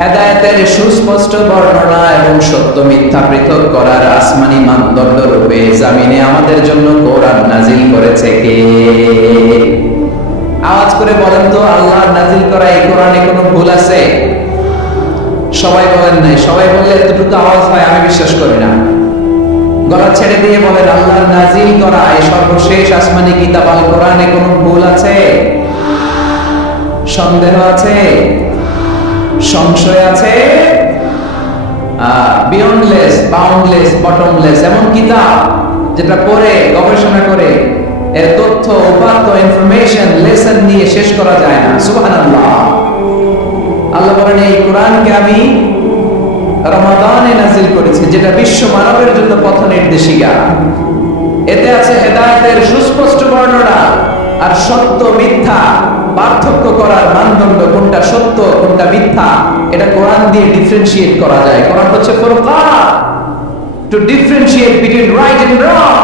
হেদায়েতের সুস্পষ্ট বর্ণনা এবং সত্য মিথ্যা পৃথক করার আসমানি মানদণ্ড রূপে জমিনে আমাদের জন্য কোরআন নাযিল করেছে কে? আওয়াজ করে বলেন তো, আল্লাহর নাযিল করা এই কোরআনে কোনো ভুল আছে? সবাই বলেন নাই। সবাই বললে এতটুকু আওয়াজ হয় আমি বিশ্বাস করি না। গলা ছেড়ে দিয়ে বলেন, আল্লাহর নাযিল করা এই সর্বশেষ আসমানি কিতাব আল কোরআনে কোনো ভুল আছে? সন্দেহ আছে? সংশয় আছে? বিয়ন্ডলেস, বাউন্ডলেস, বটমলেস এমন কিতাব যেটা পড়ে গবেষণা করে এর তথ্য, উপাত্ত, ইনফরমেশন, লেসন নিয়ে শেষ করা যায় না। সুবহানাল্লাহ। আল্লাহ বলেন, এই কোরআনকে আমি রমাদানে নাযিল করেছি, যেটা বিশ্ব মানবের জন্য পথ নির্দেশিকা। এতে আছে হেদায়েতের সুস্পষ্ট বর্ণনা আর সত্য মিথ্যা পার্থক্য করার মানদণ্ড, কোনটা সত্য কোনটা মিথ্যা এটা কোরআন দিয়ে ডিফারেন্সিয়েট করা যায়। কোরআন হচ্ছে ফুরকান, to differentiate between right and wrong.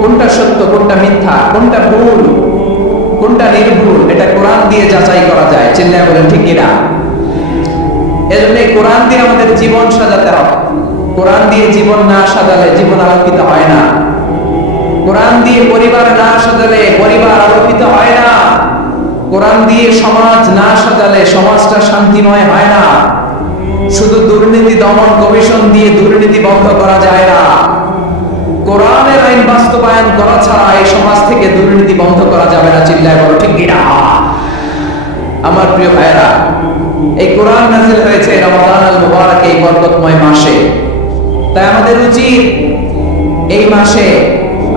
কোনটা সত্য কোনটা মিথ্যা, কোনটা ভুল কোনটা নির্ভুল, এটা কোরআন দিয়ে যাচাই করা যায়। চিল্লায় বলেন ঠিক কিনা? এজন্য কোরআন দিয়ে আমাদের জীবন সাজাতে হবে। কোরআন দিয়ে জীবন না সাজালে জীবন আলোকিত হয় না। কোরআন দিয়ে পরিবার না সাজালে পরিবার আলোকিত হয় না। কোরআন দিয়ে সমাজ না সাজালে সমাজটা শান্তিময় হয় না। শুধু দুর্নীতি দমন কমিশন দিয়ে দুর্নীতি বন্ধ করা যায় না। কোরআনের আইন বাস্তবায়ন করা ছাড়া এই সমাজ থেকে দুর্নীতি বন্ধ করা যাবে না। চিল্লায় বলো ঠিক কিনা? আমার প্রিয় ভাইরা, এই কোরআন নাযিল হয়েছে রমাদান আল মুবারক, এই বরকতময় মাসে। তাই আমাদের উচিত এই মাসে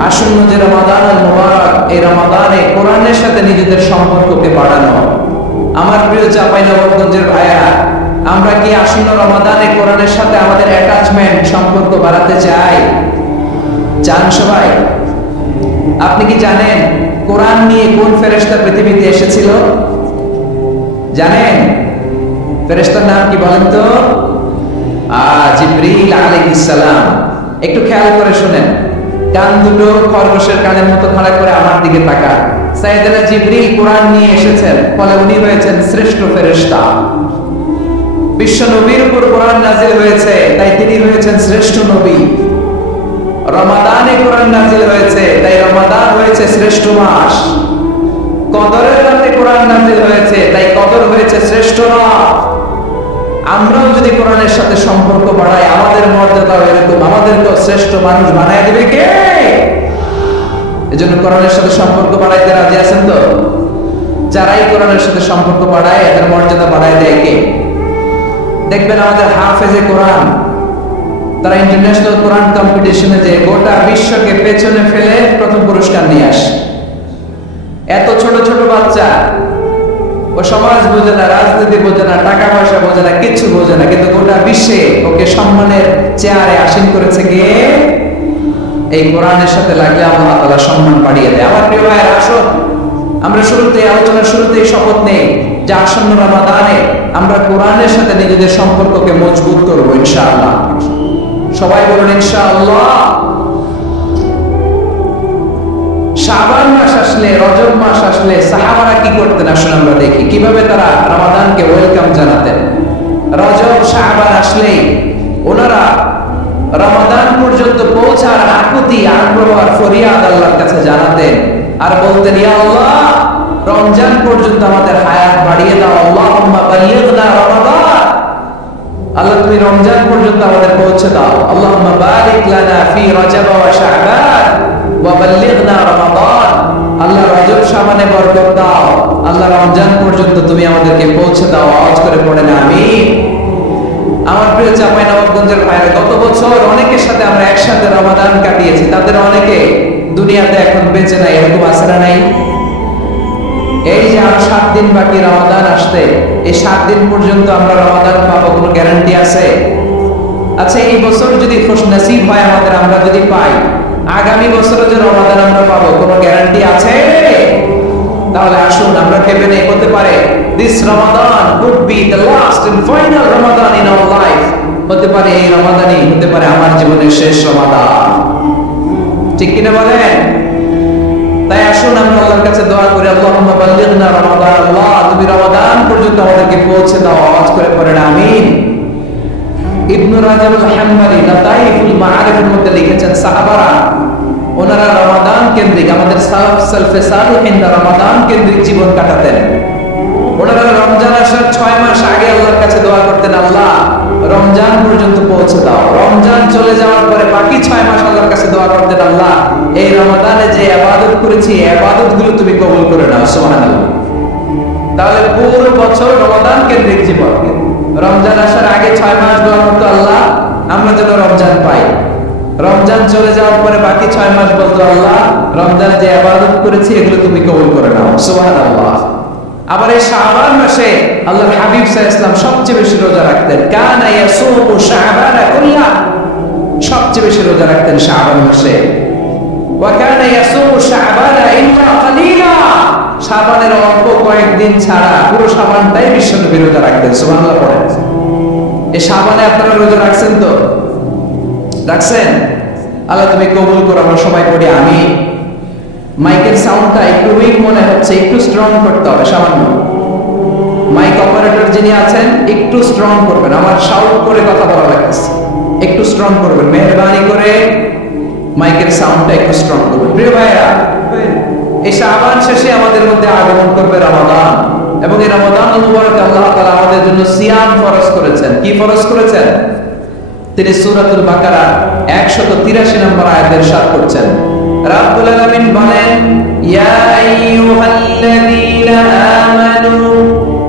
আসন্ন যে রমাদান আল মুবারক, এই রমাদানে কোরআনের সাথে নিজেদের সম্পর্ককে বাড়ানো। আমার প্রিয় চাঁপাইনবাবগঞ্জের ভাইরা, আমরা কি আসন্ন রমাদানে কোরআনের সাথে আমাদের অ্যাটাচমেন্ট, সম্পর্ক বাড়াতে চাই? চান সবাই? আপনি কি জানেন কোরআন নিয়ে কোন ফেরেশতা পৃথিবীতে এসেছিল? জানেন ফেরেশতার নাম কি বলেন তো? জিবরিল আলাইহিস সালাম। একটু খেয়াল করে শুনেন, কান দুটো খরগোশের কানের মতো খাড়া করে আমার দিকে তাকান। সাইয়েদনা জিবরিল কোরআন নিয়ে এসেছেন, ফলে উনি হয়েছেন শ্রেষ্ঠ ফেরেশতা। বিশ্ব নবীর উপর কোরআন নাযিল হয়েছে, তাই তিনি হয়েছেন শ্রেষ্ঠ নবী। রমাদানে কোরআন নাযিল হয়েছে, তাই রমাদান হয়েছে শ্রেষ্ঠ মাস। কদরের রাতে কোরআন নাযিল হয়েছে, তাই কদর হয়েছে শ্রেষ্ঠ রাত। আমরাও যদি কোরআনের সাথে সম্পর্ক বাড়াই, আমাদের মর্যাদাও এরকম, আমাদেরকেও শ্রেষ্ঠ মানুষ বানায় দিবে কে? এজন্য কোরআনের সাথে সম্পর্ক বাড়াইতে রাজি আছেন তো? যারাই কোরআনের সাথে সম্পর্ক বাড়ায় এদের মর্যাদা বাড়ায় দেয় কে? দেখবেন আমাদের হাফেজে কোরআন, তারা ইন্টারন্যাশনাল কোরআন কম্পিটিশনে যে গোটা বিশ্বকে পেছনে ফেলে প্রথম পুরস্কার নিয়ে আসে। এত ছোট ছোট বাচ্চা, ও সমাজ বোঝে না, রাজনীতি বোঝে না, টাকা পয়সা বোঝে না, কিচ্ছু বোঝে না, কিন্তু গোটা বিশ্বে ওকে সম্মানের চেয়ারে আসীন করেছে কে? এই কোরআনের সাথে লাগলে আল্লাহ তাআলা সম্মান বাড়িয়ে দেয়। আমার প্রিয় ভাই, আসুন আমরা আলোচনার শুরুতেই শপথ নেই যে আসন্ন রমাদানে আমরা কোরআনের সাথে নিজেদের সম্পর্ককে মজবুত করব ইনশাআল্লাহ। সবাই বলুন ইনশাআল্লাহ। শাবান মাস আসলে, রজব মাস আসলে সাহাবারা কি করতেন আসলে আমরা দেখি কিভাবে তারা রমাদানকে ওয়েলকাম জানাতেন। রজব শাবান আসলেই ওনারা রমাদান পর্যন্ত পৌঁছার আকুতি, আগ্রহ আর ফরিয়াদ আল্লাহর কাছে জানাতেন আর বলতেন, ইয়া আল্লাহ, রমজান পর্যন্ত আমাদের হায়াত বাড়িয়ে দাও, আল্লাহুম্মা বাল্লিগনা রমাদান। আল্লাহ তুমি রমজান পর্যন্ত আমাদের পৌঁছে দাও। আল্লাহুম্মা বারিক লানা ফি রজব ওয়া শাবান ওয়া বাল্লিগনা রমাদান। আল্লাহ রজব শাবানে বরকত দাও, আল্লাহ রমজান পর্যন্ত তুমি আমাদেরকে পৌঁছে দাও। আওয়াজ করে পড়েন আমিন। আমার প্রিয় চাঁপাইনবাবগঞ্জের ভাইরা, গত বছর অনেকের সাথে আমরা একসাথে রমাদান কাটিয়েছি, তাদের অনেকে দুনিয়াতে এখন বেঁচে নাই, এরকম আছে না নাই? এই যে আর 7 দিন বাকি রমাদান আসতে, এই 7 দিন পর্যন্ত আমরা রমাদান পাবো, কোনো গ্যারান্টি আছে? আচ্ছা, এই বছর যদি খুশ নসিব হয় আমাদের, আমরা যদি পাই, আগামী বছরে যে রমাদান আমরা পাবো, কোনো গ্যারান্টি আছে? তাহলে আসুন আমরা ভেবে নেই, হতে পারে this Ramadan could be the last and final Ramadan in our life. হতে পারে এই রমাদানই হতে পারে আমার জীবনের শেষ রমাদান। ঠিক কিনা বলেন? তাই আসুন আমরা আল্লাহর কাছে দোয়া করি, আল্লাহুম্মা বাল্লিগনা রমাদান। আল্লাহ তুমি রমাদান পর্যন্ত আমাদেরকে পৌঁছে দাও। আওয়াজ করে পড়েন আমিন। ইবনে রাজব আল-হাম্বলি লাতাইফুল মাআরিফের মধ্যে লিখেছেন, সাহাবারা ওনারা রমাদান কেন্দ্রিক, আমাদের সালফে সালিহিনরা রমাদান কেন্দ্রিক জীবন কাটাতেন। ওনারা রমজান আসার 6 মাস আগে আল্লাহর কাছে দোয়া করতেন, আল্লাহ রমজান পর্যন্ত পৌঁছে দাও। রমজান চলে যাওয়ার পরে বাকি 6 মাস আল্লাহর কাছে দোয়া করতেন, আল্লাহ এই রমাদানে যে ইবাদত করেছি এই ইবাদতগুলো তুমি কবুল করে নাও। সুবহানাল্লাহ। তাহলে পুরো বছর রমাদান কেন্দ্রিক জীবন। রমজান আসার আগে 6 মাস দোয়া করতো, আল্লাহ আমরা যেন রমজান পাই। রমজান চলে যাওয়ার পরে বাকি 6 মাস বলতো, আল্লাহ রমজানে যে ইবাদত করেছি এগুলো তুমি কবুল করে নাও। সুবহানাল্লাহ। আবার এই শাবান মাসে আল্লাহর হাবিব সাল্লাল্লাহু আলাইহি ওয়াসাল্লাম সবচেয়ে বেশি রোজা রাখতেন। কানা ইয়াসুমু শাবান কুল্লা, সবচেয়ে বেশি রোজা রাখতেন শাবান মাসে। ওয়া কানা ইয়াসুমু শাবান ইল্লা কালিলা, শাবানের অল্প কয়েকদিন ছাড়া পুরো শাবানটাই বিশ্বনবী রোজা রাখতেন। সুবহানাল্লাহ পড়েন। এই শাবানে আপনারা রোজা রাখছেন তো? রাখছেন? আল্লাহ তুমি কবুল করো। আমরা সবাই পড়ি আমিন। মাইকের সাউন্ডটা একটু উইক মনে হচ্ছে, একটু স্ট্রং করতে হবে সামান্য। মাইক অপারেটর যিনি আছেন একটু স্ট্রং করবেন, আমার শাউট করে কথা বলা লাগছে, একটু স্ট্রং করবেন মেহেরবানি করে। মাইকের সাউন্ডটা একটু স্ট্রং করবেন। প্রিয় ভাইরা, এই শাবান শেষে আমাদের মধ্যে আগমন করবে রমাদান, এবং এই রমাদান মুবারকে আল্লাহ তাআলা আমাদের জন্য সিয়াম ফরজ করেছেন। কি ফরজ করেছেন? তিনি সূরাতুল বাকারা 183 নম্বর আয়াতে ইরশাদ করছেন, রাব্বুল আলামিন বলেন, ইয়া আইয়ুহাল্লাযীনা আমানু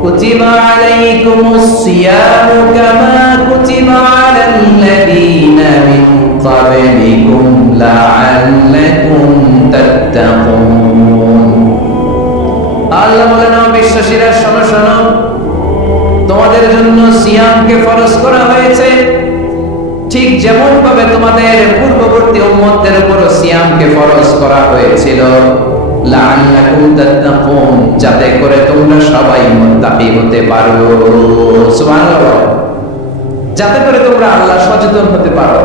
কুতিবা আলাইকুমুস সিয়ামু কামা কুতিবা আলাল্লাযীনা মিন ক্বাবলিকুম লাআল্লাকুম তাত্তাকুন। আল্লাহ বলেন, বিশ্বাসীরা শোনো শোনো, তোমাদের জন্য সিয়ামকে ফরজ করা হয়েছে, ঠিক যেমন ভাবে তোমাদের পূর্ববর্তী উম্মতদের উপর সিয়ামকে ফরজ করা হয়েছিল, লাআল্লাকুম তাত্তাকুন, যাতে করে তোমরা সবাই মুত্তাকি হতে পারো। সুবহানাল্লাহ। যাতে করে তোমরা আল্লাহ সচেতন হতে পারো।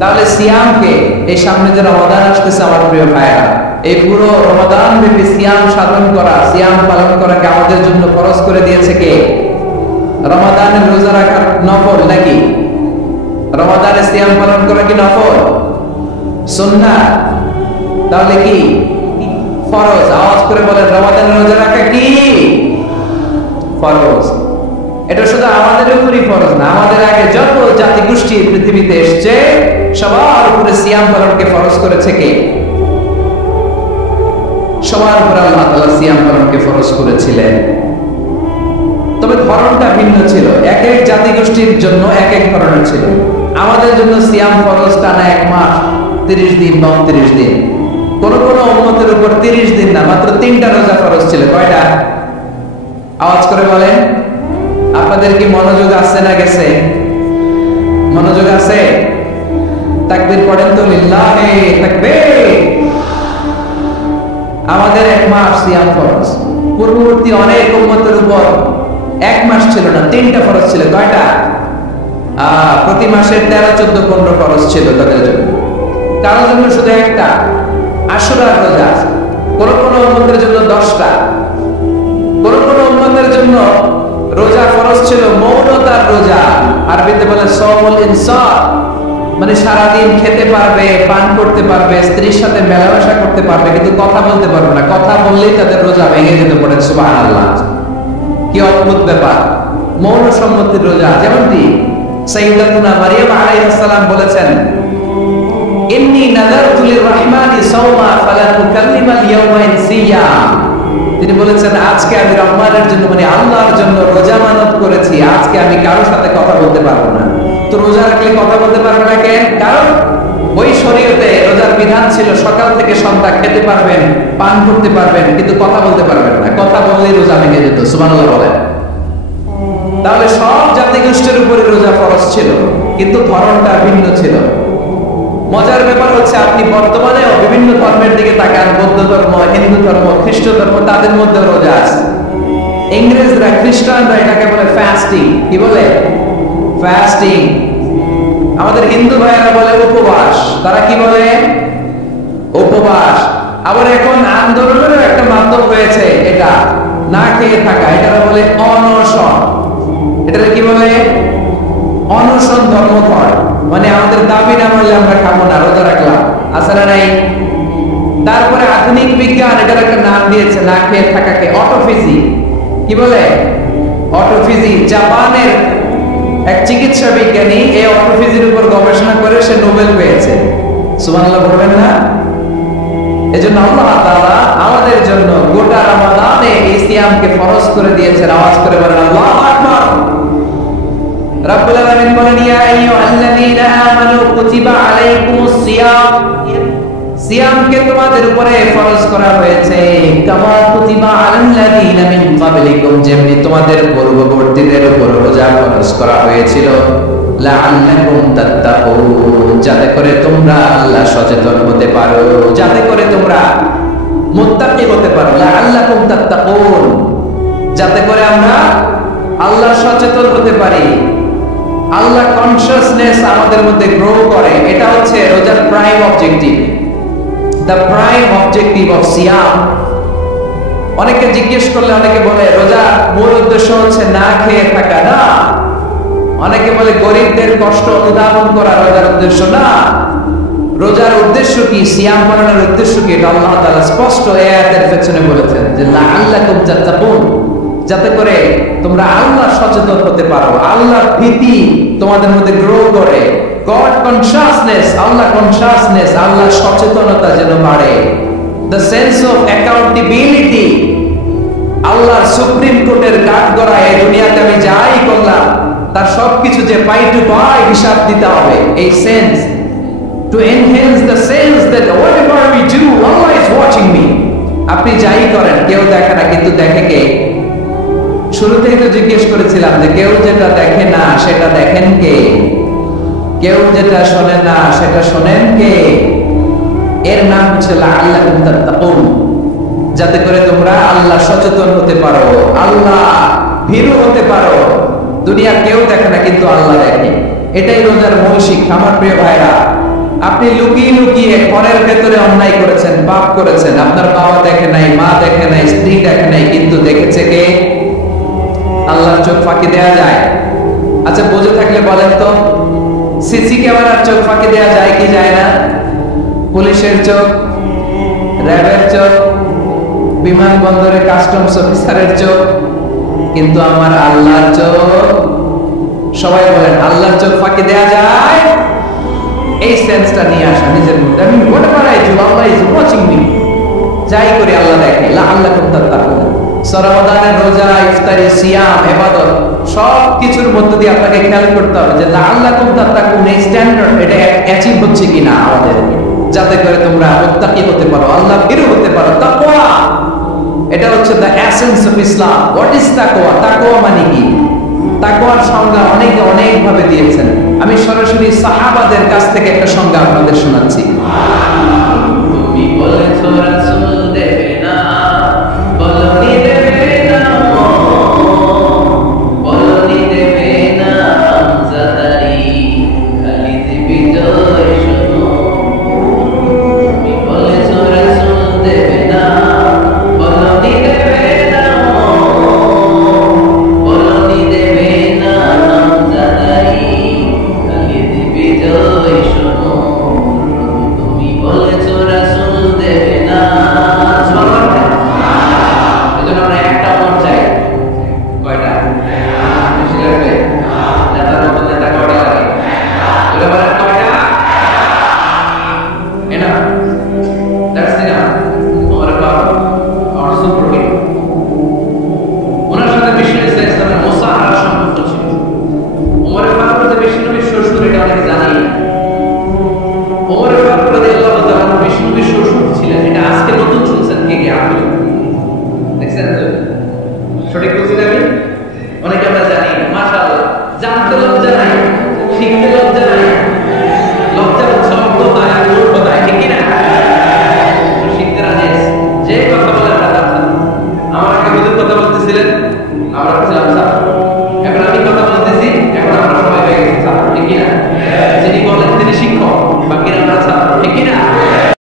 তাহলে সিয়ামকে, এই সামনে যে রমাদান আসতেছে আমার প্রিয় ভাইরা, এই পুরো রমাদান ব্যাপী সিয়াম সাধন করা, সিয়াম পালন করাকে আমাদের জন্য ফরজ করে দিয়েছে কে? রমাদানে রোজা রাখা নফল নাকি? রমাদানে সিয়াম পালন করা কি নফল? সুন্নাহ। তাহলে কি ফরজ? আওয়াজ করে বলেন, রমাদানে রোজা রাখা কি ফরজ? এটা শুধু আমাদের উপরই ফরজ না, আমাদের আগে যত জাতি গোষ্ঠী পৃথিবীতে এসেছে সবার উপরে সিয়াম পালনকে ফরজ করেছে কে? সবার উপরে আল্লাহ তাআলা সিয়াম পালনকে ফরজ করেছিলেন। তবে ধরনটা ভিন্ন ছিল, এক এক জাতি গোষ্ঠীর জন্য এক এক ধরনের ছিল। আমাদের জন্য সিয়াম ফরজ টানা 1 মাস 30 দিন বা 29 দিন। কোন কোন উম্মতের উপর 30 দিন না, মাত্র 3টা রোজা ফরজ ছিল। কয়টা? আওয়াজ করে বলেন। আপনাদের কি মনোযোগ আছে না গেছে? মনোযোগ আছে? তাকবীর পড়েন তো, লিল্লাহি তাকবীর। আমাদের 1 মাস সিয়াম ফরজ। পূর্ববর্তী অনেক উম্মতের উপর 1 মাস ছিল না, 3টা ফরজ ছিল। কয়টা? প্রতি মাসে 13, 14, 15 ফরজ ছিল তাদের জন্য। কারো জন্য শুধু একটা, আশুরার রোজা। কোন কোন উম্মতের জন্য 10টা। কোন কোন উম্মতের জন্য রোজা ফরজ ছিল মৌনতার রোজা, আরবিতে বলে সাওমুল ইনসার, মানে সারাদিন খেতে পারবে, পান করতে পারবে, স্ত্রীর সাথে মেলামেশা করতে পারবে, কিন্তু কথা বলতে পারবে না। কথা বললেই তাদের রোজা ভেঙে যেতে পারে। সুবহানাল্লাহ। কি অদ্ভুত ব্যাপার! মৌন সম্মতির রোজা। যেমন কি সাইয়্যিদাতুনা মারিয়াম আলাইহিস সালাম বলেছেন, ইন্নী নাযারতু লির-রাহমানি সাওমা ফালান উকাল্লিমাল ইয়াওমা ইনসিয়া। তিনি বলেছেন, আজকে আমি রহমানের জন্য মানে আল্লাহর জন্য রোজা মানত করেছি, আজকে আমি কারোর সাথে কথা বলতে পারবো না। তো রোজা রাখলে কথা বলতে পারবে না কেন? কারণ ওই শরীয়তে রোজার বিধান ছিল সকাল থেকে সন্ধ্যা খেতে পারবেন, পান করতে পারবেন, কিন্তু কথা বলতে পারবেন না। কথা বললেই রোজা ভেঙে যেত। সুবহানাল্লাহ বলেন। তাহলে সব জাতিগোষ্ঠীর উপরে রোজা ফরজ ছিল, কিন্তু ধরনটা ভিন্ন ছিল। মজার ব্যাপার হচ্ছে, আপনি বর্তমানেও বিভিন্ন ধর্মের দিকে তাকান, বৌদ্ধ ধর্ম, হিন্দু ধর্ম, খ্রিস্ট ধর্ম, তাদের মধ্যে রোজা আছে। ইংরেজরা, খ্রিস্টানরা এটাকে বলে ফাস্টিং। কি বলে? ফাস্টিং। আমাদের হিন্দু ভাইয়েরা বলে উপবাস। তারা কি বলে? উপবাস। আবার এখন আন্দোলনেরও একটা মাধ্যম রয়েছে, এটা না খেয়ে থাকা, এটা বলে অনশন। এটা কি বলে? অনশন ধর্মঘট। মানে আমাদের দাবি না মানলে আমরা খাবো না, রোজা রাখলাম, আসলে নাই। তারপরে আধুনিক বিজ্ঞান এটার একটা নাম দিয়েছে না খেয়ে থাকাকে, অটোফিজি। কি বলে? অটোফিজি। জাপানের এক চিকিৎসা বিজ্ঞানী এই অটোফিজির উপর গবেষণা করে সে নোবেল পেয়েছে। সুবহানাল্লাহ বলবেন না? এজন্য আল্লাহ তাআলা আমাদের জন্য গোটা রমাদানে এই সিয়ামকে ফরজ করে দিয়েছেন। আওয়াজ করে বলেন আল্লাহু আকবার। রাব্বুল আলামিন বলেন, ইয়া আইয়ুহাল্লাযীনা আমানু কুতিবা আলাইকুমুস সিয়াম। সিয়ামকে তোমাদের উপরে ফরজ করা হয়েছে, কামা কুতিবা আলাল্লাযীনা মিন ক্বাবলিকুম, যেমনি তোমাদের পূর্ববর্তীদের উপর রোজা ফরজ করা হয়েছিল, লাআল্লাকুম তাত্তাকুন, যাতে করে তোমরা আল্লাহ সচেতন হতে পারো, যাতে করে তোমরা মুত্তাকি হতে পারো। লাআল্লাকুম তাত্তাকুন, যাতে করে আমরা আল্লাহ সচেতন হতে পারি, আল্লাহ কনসিয়াসনেস আমাদের মধ্যে গ্রো করে। এটা হচ্ছে রোজার prime objective, the prime objective of সিয়াম। অনেকে জিজ্ঞেস করলে অনেকে বলে রোজা মূল উদ্দেশ্য হচ্ছে না খেয়ে থাকা। না। অনেকে বলে গরিবদের কষ্ট অনুধাবন করা রোজার উদ্দেশ্য। না। রোজার উদ্দেশ্য কি? সিয়াম পালনের উদ্দেশ্য কি? এটা আল্লাহ তাআলা স্পষ্ট এই আয়াতের পেছনে বলেছেন যে লাআল্লাকুম তাত্তাকুন, যাতে করে তোমরা আল্লাহ সচেতন হতে পারো, আল্লাহর ভীতি তোমাদের মধ্যে গ্রো করে। গড কনসিয়াসনেস, আল্লাহ কনসিয়াসনেস, আল্লাহ সচেতনতা যেন বাড়ে। দ্য সেন্স অফ অ্যাকাউন্টেবিলিটি, আল্লাহর সুপ্রিম কোর্টের কাঠগড়া, এই দুনিয়াতে আমি যাই করলাম তার সবকিছু যে পাই টু পাই হিসাব দিতে হবে। এই sense, to enhance the sense that whatever we do Allah is watching me. আপনি যাই করেন কেউ দেখে না, কিন্তু দেখে কে? শুরুতেই তো জিজ্ঞেস করেছিলাম যে কেউ যেটা দেখে না সেটা দেখেন কে? কেউ যেটা শোনে না সেটা শোনেন কে? এর নাম হচ্ছে লাআল্লাকুম তাত্তাকুন, যাতে করে তোমরা আল্লাহ সচেতন হতে পারো, আল্লাহ ভীরু হতে পারো। দুনিয়া কেউ দেখে না, কিন্তু আল্লাহ দেখে। এটাই রোজার মূল শিক্ষা। আমার প্রিয় ভাইরা, আপনি লুকিয়ে লুকিয়ে ঘরের ভেতরে অন্যায় করেছেন, পাপ করেছেন, আপনার বাবা দেখে নাই, মা দেখে নাই, স্ত্রী দেখে নাই, কিন্তু দেখেছে কে? আল্লাহর চোখ ফাঁকি দেয়া যায়? আচ্ছা, বুঝে থাকলে বলেন তো, সিসি ক্যামেরার চোখ ফাঁকি দেয়া যায় কি যায় না? পুলিশের চোখ, র্যাবের চোখ, বিমানবন্দরে কাস্টমস অফিসারের চোখ, কিন্তু আমার আল্লাহর চোখ? সবাই বলেন আল্লাহর চোখ ফাঁকি দেয়া যায়? এই সেন্সটা নিয়ে আসা নিজের মধ্যে। আমি whatever I do Allah is watching me. যাই করি আল্লাহ দেখে। লাআল্লাকুম তাত্তাকুন। রমাদানের রোজা, ইফতারি, সিয়াম, ইবাদত সব কিছুর মধ্য দিয়ে আপনাকে খেয়াল করতে হবে যে লাআল্লাকুম তাত্তাকুন এই স্ট্যান্ডার্ড এটা অ্যাচিভ হচ্ছে কিনা আমাদের, যাতে করে তোমরা মুত্তাকি হতে পারো, আল্লাহ ভীরু হতে পারো। তাকওয়া, এটা হচ্ছে the essence of Islam. What is তাকওয়া? তাকওয়া মানে কি? তাকওয়ার সংজ্ঞা অনেকে অনেক ভাবে দিয়েছেন। আমি সরাসরি সাহাবাদের কাছ থেকে একটা সংজ্ঞা আপনাদের শোনাচ্ছি। তুমি বলেছো রাসূল দেবে না, বলনি দেবে না, বলনি দেবে না, আমজাদারি খালিদ বিজয় শোনো। তুমি বলেছো রাসূল দেবে না, বলনি দেবে না, বলনি দেবে না, আমজাদারি খালিদ বিজয় শোনো। তুমি রাদিয়াল্লাহু তাআলা বিষ্ণু বিশ্ব শুনছিলেন, এটা আজকে নতুন শুনছেন কে কে আপনি দেখছেন তো? সঠিক বলছি আমি? অনেকে আমরা জানি না, মাশাআল্লাহ, জানতে লজ্জা নাই, শিখতে লজ্জা নাই, লজ্জা হচ্ছে অজ্ঞতায় আর মূর্খতায়, ঠিক কি না? শিখতে রাজি আছে, যে কথা বলে আমরা জানতাম। আমার আগে হুজুর কথা বলতেছিলেন, আমরা ছিলাম স্যার, এখন আমি কথা বলতেছি, এখন আমরা সবাই হয়ে গেছি স্যার, ঠিক কি না? যিনি বলেন তিনি শিক্ষক, বাকিরা আমরা